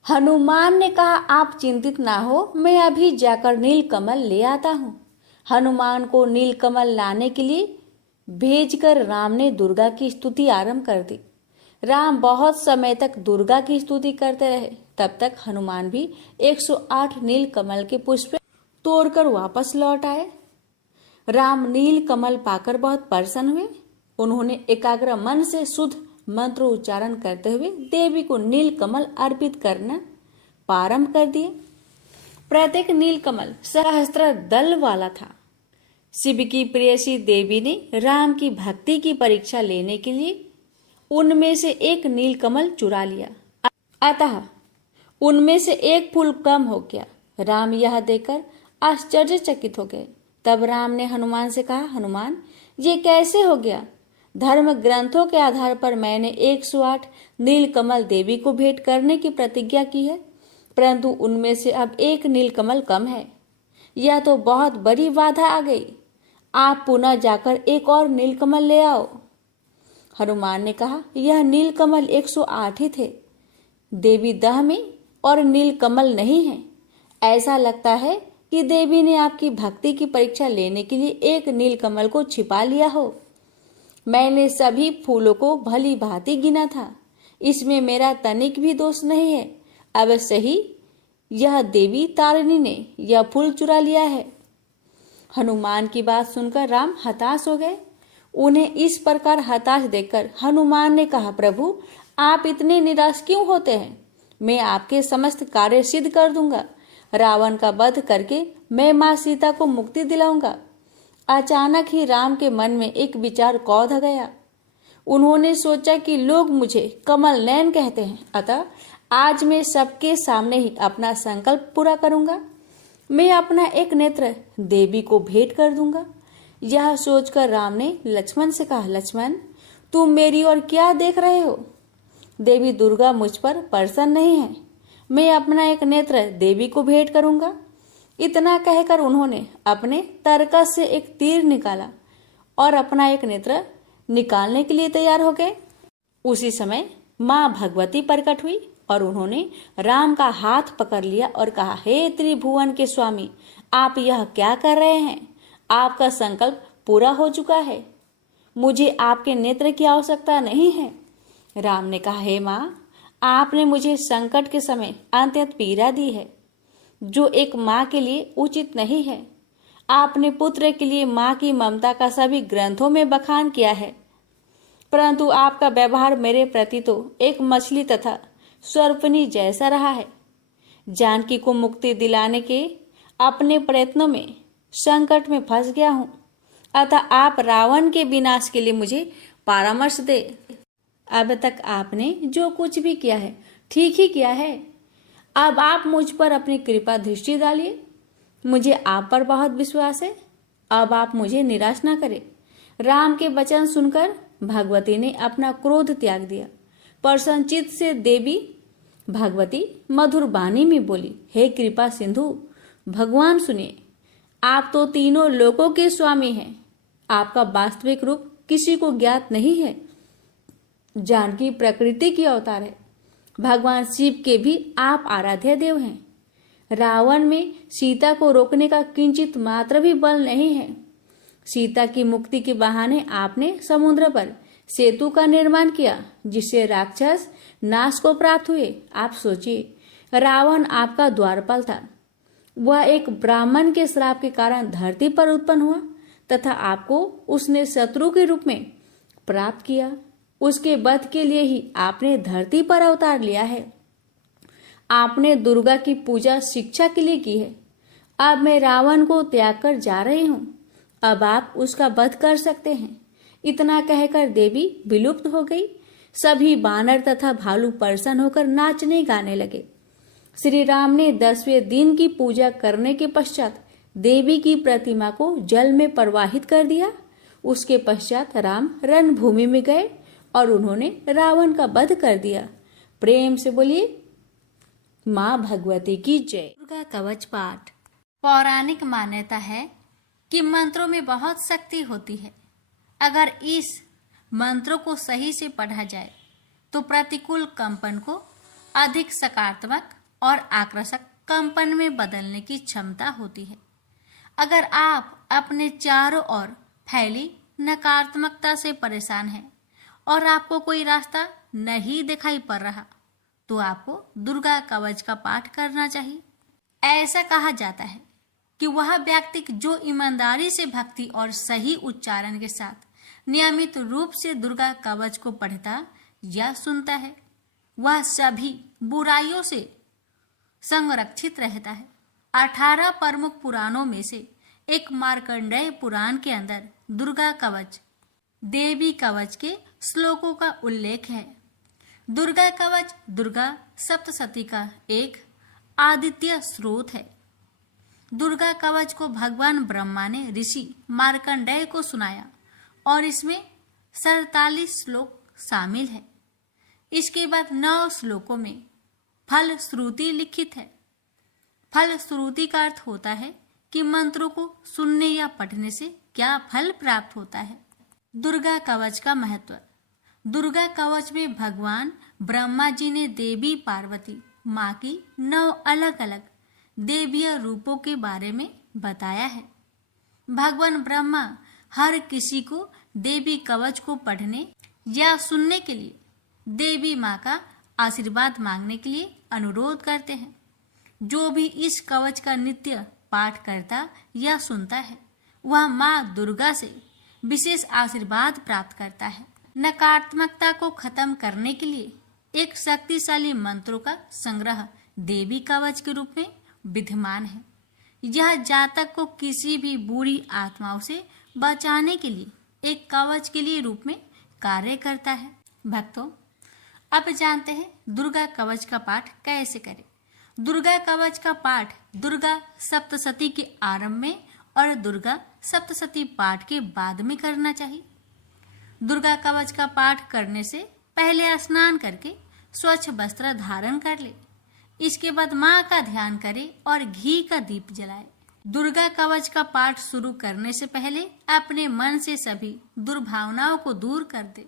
हनुमान ने कहा, आप चिंतित ना हो, मैं अभी जाकर नील कमल ले आता हूं। हनुमान को नील कमल लाने के लिए भेजकर राम ने दुर्गा की स्तुति आरंभ कर दी। राम बहुत समय तक दुर्गा की स्तुति करते रहे। तब तक हनुमान भी 108 नील कमल के पुष्प तोड़कर वापस लौट आए। राम नील कमल पाकर बहुत प्रसन्न हुए। उन्होंने एकाग्र मन से शुद्ध मंत्र उच्चारण करते हुए देवी को नील कमल अर्पित करना प्रारंभ कर दिए। प्रत्येक नील कमल सहस्त्र दल वाला था। शिव की प्रेयसी देवी ने राम की भक्ति की परीक्षा लेने के लिए उनमें से एक नील कमल चुरा लिया। अतः उनमें से एक फूल कम हो गया। राम यह देखकर आश्चर्यचकित हो गए। तब राम ने हनुमान से कहा, हनुमान, ये कैसे हो गया? धर्म ग्रंथों के आधार पर मैंने 108 नील कमल देवी को भेंट करने की प्रतिज्ञा की है, परंतु उनमें से अब एक नील कमल कम है। यह तो बहुत बड़ी बाधा आ गई। आप पुनः जाकर एक और नील कमल ले आओ। हनुमान ने कहा, यह नील कमल 108 ही थे। देवी दह में और नील कमल नहीं है। ऐसा लगता है कि देवी ने आपकी भक्ति की परीक्षा लेने के लिए एक नील कमल को छिपा लिया हो। मैंने सभी फूलों को भली भांति गिना था। इसमें मेरा तनिक भी दोष नहीं है। अवश्य ही यह देवी तारिणी ने यह फूल चुरा लिया है। हनुमान की बात सुनकर राम हताश हो गए। उन्हें इस प्रकार हताश देखकर हनुमान ने कहा, प्रभु आप इतने निराश क्यों होते हैं? मैं आपके समस्त कार्य सिद्ध कर दूंगा। रावण का वध करके मैं माँ सीता को मुक्ति दिलाऊंगा। अचानक ही राम के मन में एक विचार कौध गया। उन्होंने सोचा कि लोग मुझे कमल नयन कहते हैं, अतः आज मैं सबके सामने ही अपना संकल्प पूरा करूंगा। मैं अपना एक नेत्र देवी को भेंट कर दूंगा। यह सोचकर राम ने लक्ष्मण से कहा, लक्ष्मण तुम मेरी ओर क्या देख रहे हो? देवी दुर्गा मुझ पर प्रसन्न नहीं है। मैं अपना एक नेत्र देवी को भेंट करूंगा। इतना कहकर उन्होंने अपने तरकस से एक तीर निकाला और अपना एक नेत्र निकालने के लिए तैयार हो गए। उसी समय माँ भगवती प्रकट हुई और उन्होंने राम का हाथ पकड़ लिया और कहा, हे त्रिभुवन के स्वामी, आप यह क्या कर रहे हैं? आपका संकल्प पूरा हो चुका है। मुझे आपके नेत्र की आवश्यकता नहीं है। राम ने कहा, हे माँ, आपने मुझे संकट के समय अत्यंत पीड़ा दी है, जो एक माँ के लिए उचित नहीं है। आपने पुत्र के लिए माँ की ममता का सभी ग्रंथों में बखान किया है, परंतु आपका व्यवहार मेरे प्रति तो एक मछली तथा सर्पनी जैसा रहा है। जानकी को मुक्ति दिलाने के अपने प्रयत्नों में संकट में फंस गया हूँ, अतः आप रावण के विनाश के लिए मुझे परामर्श दे। अब तक आपने जो कुछ भी किया है ठीक ही किया है। अब आप मुझ पर अपनी कृपा दृष्टि डालिए। मुझे आप पर बहुत विश्वास है। अब आप मुझे निराश ना करें। राम के वचन सुनकर भगवती ने अपना क्रोध त्याग दिया। प्रसन्नचित्त से देवी भगवती मधुर वाणी में बोली, हे कृपा सिंधु, भगवान सुनिए, आप तो तीनों लोकों के स्वामी हैं। आपका वास्तविक रूप किसी को ज्ञात नहीं है। जानकी प्रकृति की अवतार है। भगवान शिव के भी आप आराध्य देव हैं। रावण में सीता को रोकने का किंचित मात्र भी बल नहीं है। सीता की मुक्ति के बहाने आपने समुद्र पर सेतु का निर्माण किया, जिससे राक्षस नाश को प्राप्त हुए। आप सोचिए, रावण आपका द्वारपाल था। वह एक ब्राह्मण के श्राप के कारण धरती पर उत्पन्न हुआ तथा आपको उसने शत्रु के रूप में प्राप्त किया। उसके वध के लिए ही आपने धरती पर अवतार लिया है। आपने दुर्गा की पूजा शिक्षा के लिए की है। अब मैं रावण को त्याग कर जा रही हूँ। अब आप उसका वध कर सकते हैं। इतना कहकर देवी विलुप्त हो गई। सभी बानर तथा भालू प्रसन्न होकर नाचने गाने लगे। श्री राम ने 10वें दिन की पूजा करने के पश्चात देवी की प्रतिमा को जल में प्रवाहित कर दिया। उसके पश्चात राम रणभूमि में गए और उन्होंने रावण का वध कर दिया। प्रेम से बोलिए माँ भगवती की जय। दुर्गा कवच पाठ। पौराणिक मान्यता है कि मंत्रों में बहुत शक्ति होती है। अगर इस मंत्रों को सही से पढ़ा जाए तो प्रतिकूल कंपन को अधिक सकारात्मक और आकर्षक कंपन में बदलने की क्षमता होती है। अगर आप अपने चारों ओर फैली नकारात्मकता से परेशान हैं और आपको कोई रास्ता नहीं दिखाई पड़ रहा, तो आपको दुर्गा कवच का पाठ करना चाहिए। ऐसा कहा जाता है कि वह व्यक्ति जो ईमानदारी से भक्ति और सही उच्चारण के साथ नियमित रूप से दुर्गा कवच को पढ़ता या सुनता है, वह सभी बुराइयों से संरक्षित रहता है। 18 प्रमुख पुराणों में से एक मार्कंडेय पुराण के अंदर दुर्गा कवच देवी कवच के श्लोकों का उल्लेख है। दुर्गा कवच दुर्गा सप्तशती का एक आदित्य स्रोत है। दुर्गा कवच को भगवान ब्रह्मा ने ऋषि मार्कंडेय को सुनाया और इसमें 47 श्लोक शामिल है। इसके बाद 9 श्लोकों में फल श्रुति लिखित है। फल श्रुति का अर्थ होता है कि मंत्रों को सुनने या पढ़ने से क्या फल प्राप्त होता है। दुर्गा कवच का महत्व। दुर्गा कवच में भगवान ब्रह्मा जी ने देवी पार्वती माँ की 9 अलग अलग देवीय रूपों के बारे में बताया है। भगवान ब्रह्मा हर किसी को देवी कवच को पढ़ने या सुनने के लिए देवी माँ का आशीर्वाद मांगने के लिए अनुरोध करते हैं। जो भी इस कवच का नित्य पाठ करता या सुनता है, वह माँ दुर्गा से विशेष आशीर्वाद प्राप्त करता है। नकारात्मकता को खत्म करने के लिए एक शक्तिशाली मंत्रों का संग्रह देवी कवच के रूप में विद्यमान है। यह जातक को किसी भी बुरी आत्माओं से बचाने के लिए एक कवच के लिए रूप में कार्य करता है। भक्तों, अब जानते हैं दुर्गा कवच का पाठ कैसे करें। दुर्गा कवच का पाठ दुर्गा सप्तशती के आरंभ में और दुर्गा सप्तशती पाठ के बाद में करना चाहिए। दुर्गा कवच का पाठ करने से पहले स्नान करके स्वच्छ वस्त्र धारण कर ले। इसके बाद माँ का ध्यान करे और घी का दीप जलाए। दुर्गा कवच का पाठ शुरू करने से पहले अपने मन से सभी दुर्भावनाओं को दूर कर दे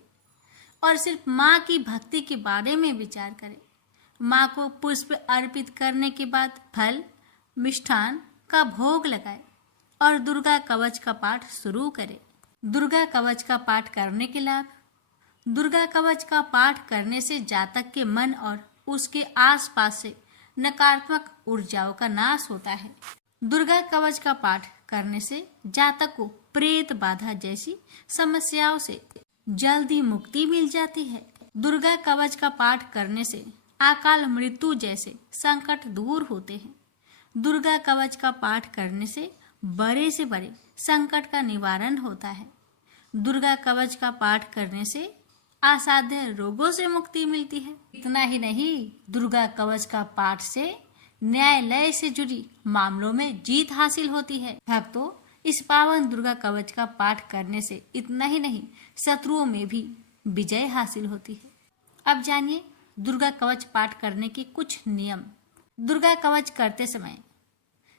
और सिर्फ माँ की भक्ति के बारे में विचार करे। माँ को पुष्प अर्पित करने के बाद फल मिष्ठान का भोग लगाए और दुर्गा कवच का पाठ शुरू करे। दुर्गा कवच का पाठ करने के लाभ। दुर्गा कवच का पाठ करने से जातक के मन और उसके आसपास से नकारात्मक ऊर्जाओं का नाश होता है। दुर्गा कवच का पाठ करने से जातक को प्रेत बाधा जैसी समस्याओं से जल्दी मुक्ति मिल जाती है। दुर्गा कवच का पाठ करने से अकाल मृत्यु जैसे संकट दूर होते हैं। दुर्गा कवच का पाठ करने से बड़े से बड़े संकट का निवारण होता है। दुर्गा कवच का पाठ करने से असाध्य रोगों से मुक्ति मिलती है। इतना ही नहीं, दुर्गा कवच का पाठ से न्यायालय से जुड़ी मामलों में जीत हासिल होती है। भक्तों, इस पावन दुर्गा कवच का पाठ करने से इतना ही नहीं, शत्रुओं में भी विजय हासिल होती है। अब जानिए दुर्गा कवच पाठ करने के कुछ नियम। दुर्गा कवच करते समय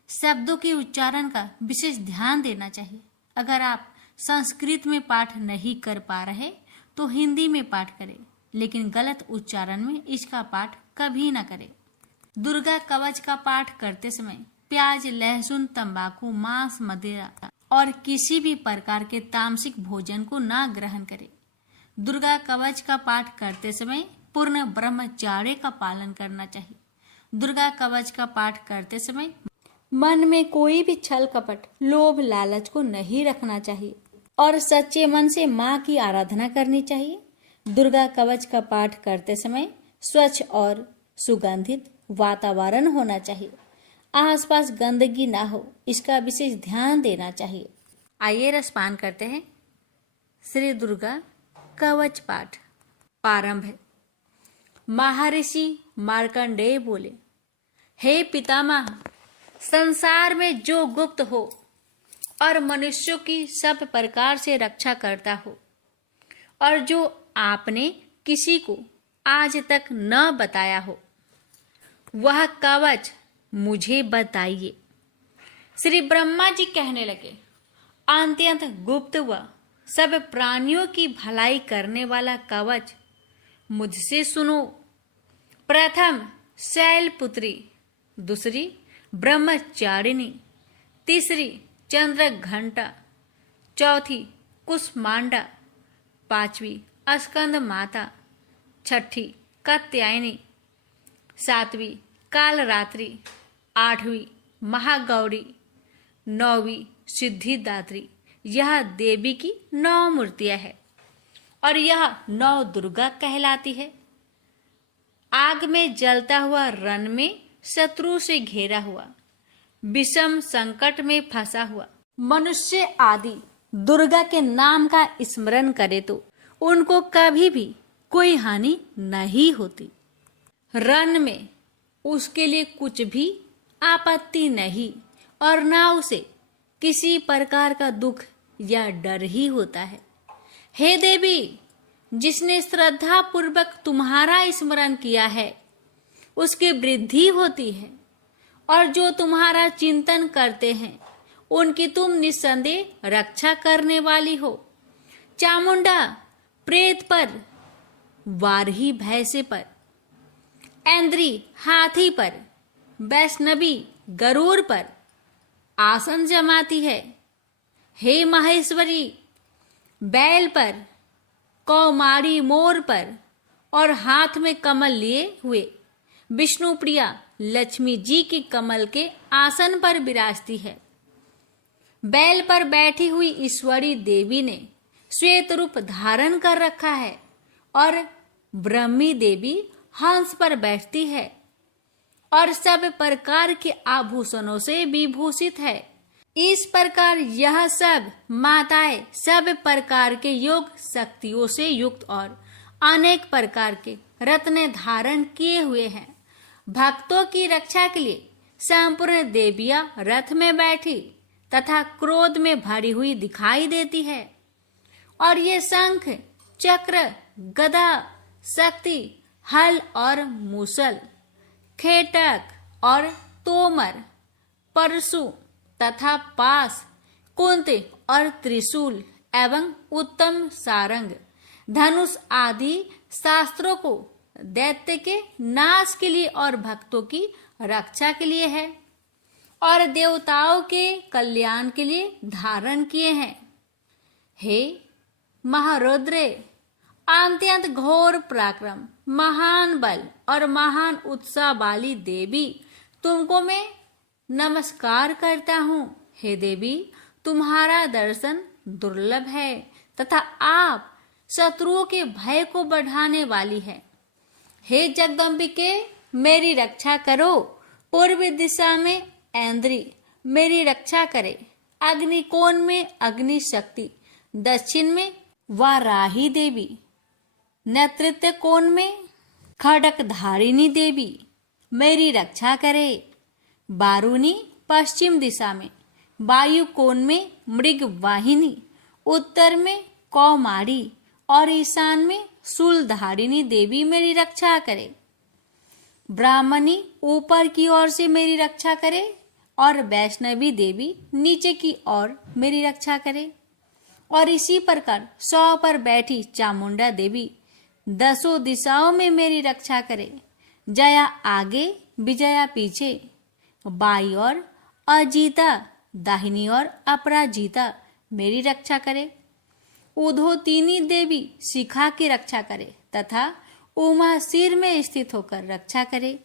शब्दों के उच्चारण का विशेष ध्यान देना चाहिए। अगर आप संस्कृत में पाठ नहीं कर पा रहे तो हिंदी में पाठ करें, लेकिन गलत उच्चारण में इसका पाठ कभी न करे। दुर्गा कवच का पाठ करते समय प्याज, लहसुन, तंबाकू, मांस, मदिरा और किसी भी प्रकार के तामसिक भोजन को न ग्रहण करे। दुर्गा कवच का पाठ करते समय पूर्ण ब्रह्मचर्य का पालन करना चाहिए। दुर्गा कवच का पाठ करते समय मन में कोई भी छल कपट, लोभ, लालच को नहीं रखना चाहिए और सच्चे मन से माँ की आराधना करनी चाहिए। दुर्गा कवच का पाठ करते समय स्वच्छ और सुगंधित वातावरण होना चाहिए। आसपास गंदगी ना हो, इसका विशेष ध्यान देना चाहिए। आइए रसपान करते हैं। श्री दुर्गा कवच पाठ प्रारंभ है। महर्षि मार्कंडेय बोले, हे पितामह, संसार में जो गुप्त हो और मनुष्यों की सब प्रकार से रक्षा करता हो और जो आपने किसी को आज तक न बताया हो, वह कवच मुझे बताइए। श्री ब्रह्मा जी कहने लगे, अत्यंत गुप्त व सब प्राणियों की भलाई करने वाला कवच मुझसे सुनो। प्रथम शैलपुत्री, दूसरी ब्रह्मचारिणी, तीसरी चंद्र घंटा, चौथी कुष्मांडा, पांचवी स्कंद माता, छठी कात्यायनी, सातवीं कालरात्रि, आठवीं महागौरी, नौवीं सिद्धिदात्री। यह देवी की 9 मूर्तियां हैं और यह 9 दुर्गा कहलाती है। आग में जलता हुआ रण में शत्रु से घेरा हुआ, विषम संकट में फंसा हुआ मनुष्य आदि दुर्गा के नाम का स्मरण करे तो उनको कभी भी कोई हानि नहीं होती। रण में उसके लिए कुछ भी आपत्ति नहीं और ना उसे किसी प्रकार का दुख या डर ही होता है। हे देवी, जिसने श्रद्धा पूर्वक तुम्हारा स्मरण किया है उसकी वृद्धि होती है और जो तुम्हारा चिंतन करते हैं उनकी तुम निस्संदेह रक्षा करने वाली हो। चामुंडा प्रेत पर, वारही भैंसे पर, ऐन्द्री हाथी पर, वैष्णवी गरुड़ पर आसन जमाती है। हे महेश्वरी, बैल पर, कौमारी मोर पर और हाथ में कमल लिए हुए विष्णु प्रिया लक्ष्मी जी की कमल के आसन पर विराजती है। बैल पर बैठी हुई ईश्वरी देवी ने श्वेत रूप धारण कर रखा है और ब्रह्मी देवी हंस पर बैठती है और सब प्रकार के आभूषणों से विभूषित है। इस प्रकार यह सब माताएं सब प्रकार के योग शक्तियों से युक्त और अनेक प्रकार के रत्न धारण किए हुए हैं। भक्तों की रक्षा के लिए संपूर्ण देवियां रथ में बैठी तथा क्रोध में भरी हुई दिखाई देती है और ये शंख, चक्र, गदा, शक्ति, हल और मूसल, खेटक और तोमर, परशु तथा पास, कुंती और त्रिशूल एवं उत्तम सारंग, धनुष आदि शास्त्रों को दैत्य के नाश के लिए और भक्तों की रक्षा के लिए है और देवताओं के कल्याण के लिए धारण किए हैं। हे महारुद्रे, अत्यंत घोर पराक्रम, महान बल और महान उत्साह वाली देवी, तुमको मैं नमस्कार करता हूँ। हे देवी, तुम्हारा दर्शन दुर्लभ है तथा आप शत्रुओं के भय को बढ़ाने वाली है। हे जगदम्बिके, मेरी रक्षा करो। पूर्व दिशा में ऐन्द्री मेरी रक्षा करे। अग्निकोण में अग्नि शक्ति, दक्षिण में वाराही देवी, नेतृत्व कोण में खड़क धारिणी देवी मेरी रक्षा करे। बारूनी पश्चिम दिशा में, वायु कोण में मृग वाहिनी, उत्तर में कौमारी और ईशान में शूलधारिणी देवी मेरी रक्षा करे। ब्राह्मणी ऊपर की ओर से मेरी रक्षा करे और वैष्णवी देवी नीचे की ओर मेरी रक्षा करे। और इसी प्रकार 100 पर बैठी चामुंडा देवी 10 दिशाओं में मेरी रक्षा करे। जया आगे विजया पीछे, बाई और अजीता, दाहिनी ओर अपराजिता मेरी रक्षा करे। उधोतिनी देवी शिखा की रक्षा करे तथा उमा सिर में स्थित होकर रक्षा करे।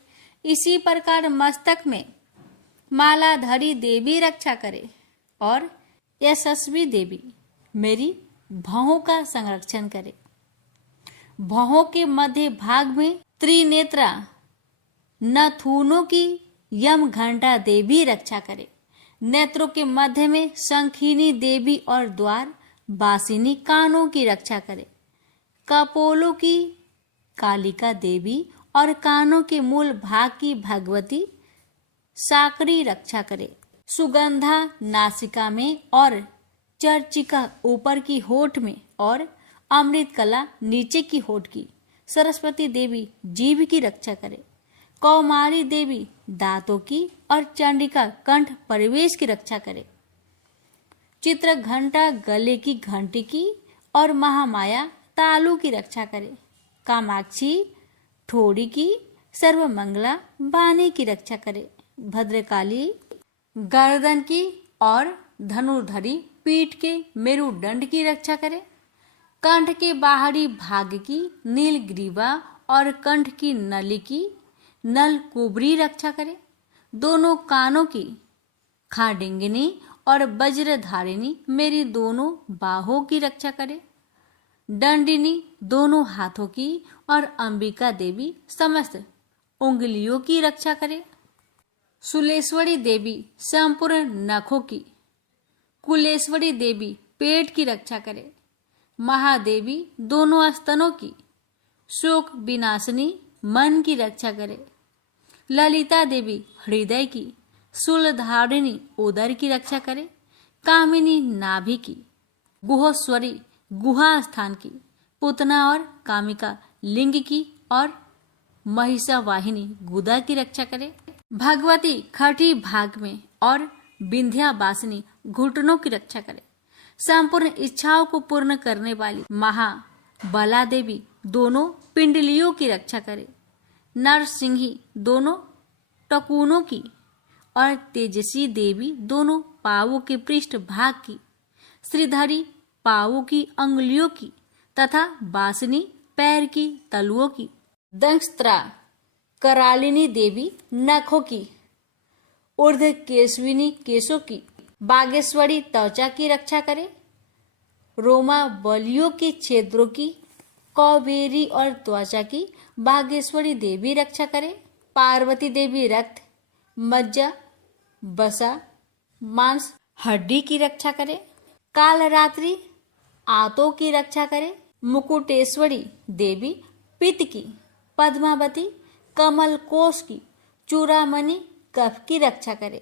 इसी प्रकार मस्तक में मालाधारी देवी रक्षा करे और यशस्वी देवी मेरी भौहों का संरक्षण करे। भौहों के मध्य भाग में त्रिनेत्रा नथुनों की यम घंटा देवी रक्षा करे। नेत्रों के मध्य में शंखिनी देवी और द्वार बासिनी कानों की रक्षा करे। कपोलों की कालिका देवी और कानों के मूल भाग की भगवती साकरी रक्षा करे। सुगंधा नासिका में और चर्चिका ऊपर की होठ में और अमृत कला नीचे की होठ की सरस्वती देवी जीभ की रक्षा करे। कौमारी देवी दांतों की और चंडिका कंठ परिवेश की रक्षा करे। चित्र घंटा गले की घंटी की और महामाया तालू की रक्षा करे। कामाक्षी ठोड़ी की, सर्वमंगला बानी की रक्षा करे। भद्रकाली गर्दन की और धनुर्धरी पीठ के मेरुदंड की रक्षा करे। कंठ के बाहरी भाग की नीलग्रीवा और कंठ की नली की नल कुबरी रक्षा करे। दोनों कानों की खाडिंगिनी और वज्रधारिणी मेरी दोनों बाहों की रक्षा करे। दंडिनी दोनों हाथों की और अंबिका देवी समस्त उंगलियों की रक्षा करे। सुलेश्वरी देवी संपूर्ण नखों की, कुलेश्वरी देवी पेट की रक्षा करे। महादेवी दोनों स्तनों की, शोक विनाशिनी मन की रक्षा करे। ललिता देवी हृदय की, शूलधारिणी उदर की रक्षा करे। कामिनी नाभि की, गुहोश्वरी गुहा स्थान की, पुतना और कामिका लिंग की और महिषावाहिनी गुदा की रक्षा करे। भगवती खटी भाग में और विंध्यावासिनी घुटनों की रक्षा करे। संपूर्ण इच्छाओं को पूर्ण करने वाली महाबला देवी दोनों पिंडलियों की रक्षा करे। नरसिंही दोनों टकुनों की और तेजसी देवी दोनों पावों के पृष्ठ भाग की, श्रीधरी पावों की अंगुलियों की तथा बासनी पैर की तलुओं की। दंष्ट्रा करालिनी देवी नखों की, ऊर्ध केशविनी केशों की, बागेश्वरी त्वचा की रक्षा करे। रोमा बलियों के छेद्रों की, कौबेरी और त्वचा की बागेश्वरी देवी रक्षा करे। पार्वती देवी रक्त, मज्जा, बसा, मांस, हड्डी की रक्षा करे। कालरात्रि आंतों की रक्षा करे। मुकुटेश्वरी देवी पित्त की, पद्मावती कमल कोश की, चूड़ामणि कफ की रक्षा करे।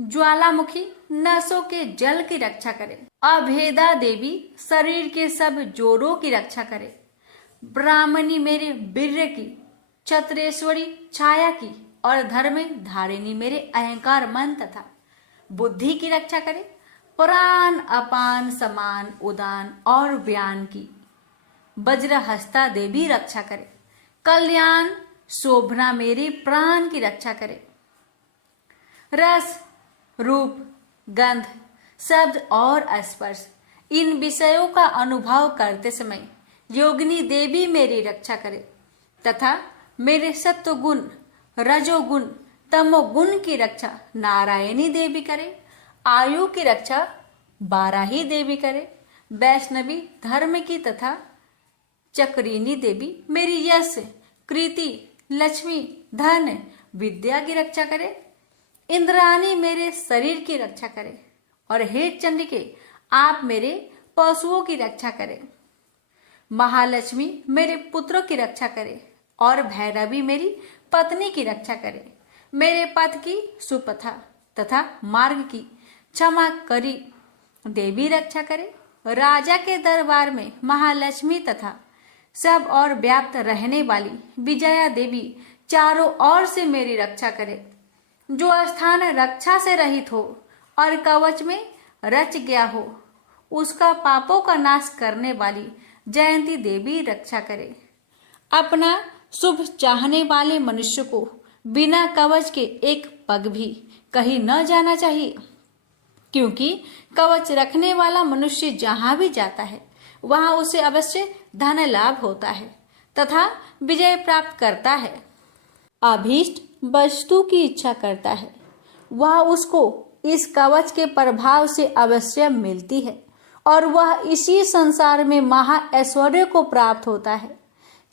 ज्वालामुखी नसों के जल की रक्षा करे। अभेदा देवी शरीर के सब जोड़ों की रक्षा करे। ब्राह्मणी मेरे वीर्य की, छत्रेश्वरी छाया की और धर्म धारिणी मेरे अहंकार मन तथा बुद्धि की रक्षा करे। प्राण अपान समान उदान और व्यान की वज्रहस्ता देवी रक्षा करे। कल्याण शोभना मेरे प्राण की रक्षा करे। रस रूप गंध शब्द और स्पर्श इन विषयों का अनुभव करते समय योगिनी देवी मेरी रक्षा करे तथा मेरे सत्वगुण रजोगुण तमोगुण की रक्षा नारायणी देवी करे। आयु की रक्षा बाराही देवी करे। वैष्णवी धर्म की तथा चक्रिनी देवी मेरी यश कृति लक्ष्मी धन विद्या की रक्षा करे। इंद्राणी मेरे शरीर की रक्षा करे और हे चंडिके आप मेरे पशुओं की रक्षा करें। महालक्ष्मी मेरे पुत्रों की रक्षा करे और भैरवी मेरी पत्नी की रक्षा करे। मेरे पथ की सुपथा तथा मार्ग की क्षमा करी देवी रक्षा करे। राजा के दरबार में महालक्ष्मी तथा सब और व्याप्त रहने वाली विजया देवी चारों ओर से मेरी रक्षा करे। जो स्थान रक्षा से रहित हो और कवच में रच गया हो उसका पापों का नाश करने वाली जयंती देवी रक्षा करे। अपना शुभ चाहने वाले मनुष्य को बिना कवच के एक पग भी कहीं न जाना चाहिए, क्योंकि कवच रखने वाला मनुष्य जहां भी जाता है वहां उसे अवश्य धन लाभ होता है तथा विजय प्राप्त करता है। अभीष्ट वस्तु की इच्छा करता है वह उसको इस कवच के प्रभाव से अवश्य मिलती है और वह इसी संसार में महा ऐश्वर्य को प्राप्त होता है।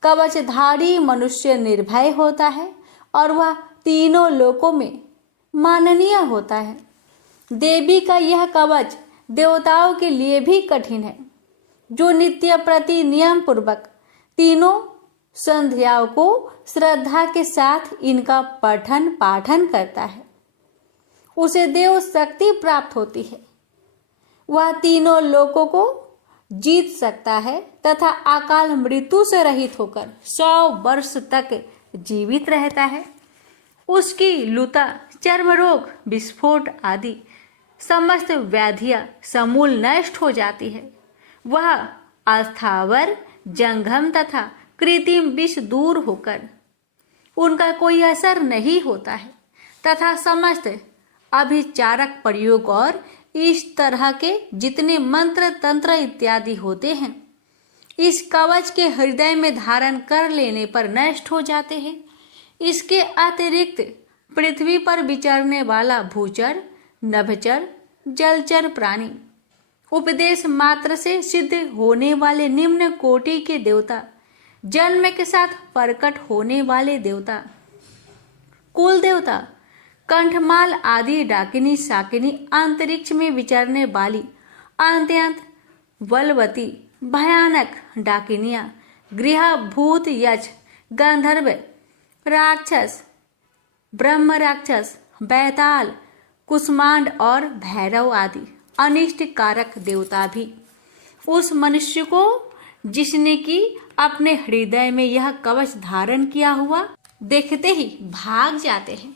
कवचधारी मनुष्य निर्भय होता है और वह तीनों लोकों में माननीय होता है। देवी का यह कवच देवताओं के लिए भी कठिन है, जो नित्य प्रति नियम पूर्वक तीनों संध्याओं को श्रद्धा के साथ इनका पठन पाठन करता है, उसे देव शक्ति प्राप्त होती है। वह तीनों लोकों को जीत सकता है तथा अकाल मृत्यु से रहित होकर 100 वर्ष तक जीवित रहता है। उसकी लुता, चर्म रोग, विस्फोट आदि समस्त व्याधियां समूल नष्ट हो जाती है। वह अस्थावर, जंगम तथा कृत्रिम विष दूर होकर उनका कोई असर नहीं होता है तथा समस्त अभिचारक प्रयोग और इस तरह के जितने मंत्र तंत्र इत्यादि होते हैं इस कवच के हृदय में धारण कर लेने पर नष्ट हो जाते हैं। इसके अतिरिक्त पृथ्वी पर विचरने वाला भूचर, नभचर, जलचर प्राणी, उपदेश मात्र से सिद्ध होने वाले निम्न कोटि के देवता, जन्म के साथ प्रकट होने वाले देवता, कुल देवता, कंठमाल आदि डाकिनी शाकिनी, अंतरिक्ष में विचरने वाली अत्यंत बलवती भयानक डाकिनियां, गृह भूत, यक्ष, गंधर्व, राक्षस, ब्रह्म राक्षस, बैताल, कुष्मांड और भैरव आदि अनिष्ट कारक देवता भी उस मनुष्य को जिसने कि अपने हृदय में यह कवच धारण किया हुआ देखते ही भाग जाते हैं।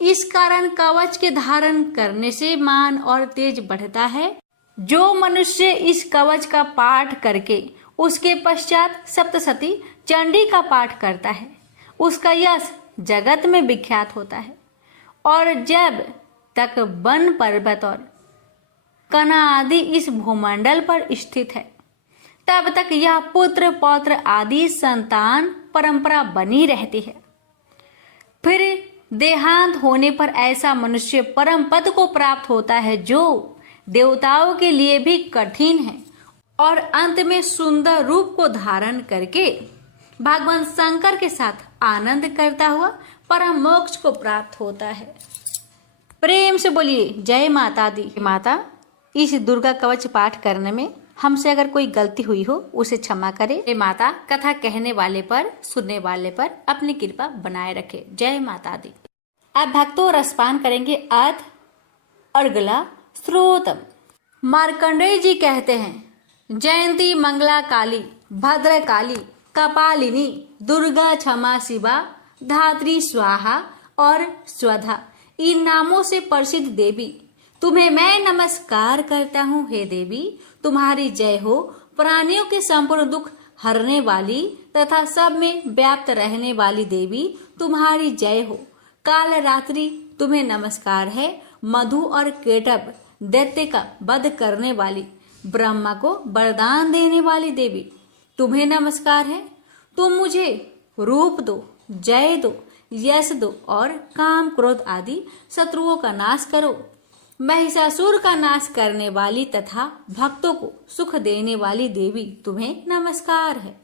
इस कारण कवच के धारण करने से मान और तेज बढ़ता है। जो मनुष्य इस कवच का पाठ करके उसके पश्चात सप्तशती चंडी का पाठ करता है उसका यश जगत में विख्यात होता है। और जब तक वन पर्वत और कना आदि इस भूमंडल पर स्थित है तब तक यह पुत्र पौत्र आदि संतान परंपरा बनी रहती है। फिर देहांत होने पर ऐसा मनुष्य परम पद को प्राप्त होता है जो देवताओं के लिए भी कठिन है और अंत में सुंदर रूप को धारण करके भगवान शंकर के साथ आनंद करता हुआ परम मोक्ष को प्राप्त होता है। प्रेम से बोलिए जय माता दी। माता, इस दुर्गा कवच पाठ करने में हमसे अगर कोई गलती हुई हो उसे क्षमा करे। हे माता, कथा कहने वाले पर, सुनने वाले पर अपनी कृपा बनाए रखे। जय माता दी। अब भक्तों रसपान करेंगे अर्थ अर्गला स्रोतम। मार्कंडेय जी कहते हैं, जयंती मंगला काली, भद्र काली, कपालिनी, दुर्गा, क्षमा शिवा, धात्री, स्वाहा और स्वधा, इन नामों से प्रसिद्ध देवी तुम्हें मैं नमस्कार करता हूँ। हे देवी, तुम्हारी जय हो। प्राणियों के संपूर्ण दुख हरने वाली तथा सब में व्याप्त रहने वाली देवी तुम्हारी जय हो। काल रात्रि तुम्हें नमस्कार है। मधु और केटभ दैत्य का वध करने वाली, ब्रह्मा को वरदान देने वाली देवी तुम्हें नमस्कार है। तुम मुझे रूप दो, जय दो, यश दो और काम क्रोध आदि शत्रुओं का नाश करो। महिषासुर का नाश करने वाली तथा भक्तों को सुख देने वाली देवी तुम्हें नमस्कार है।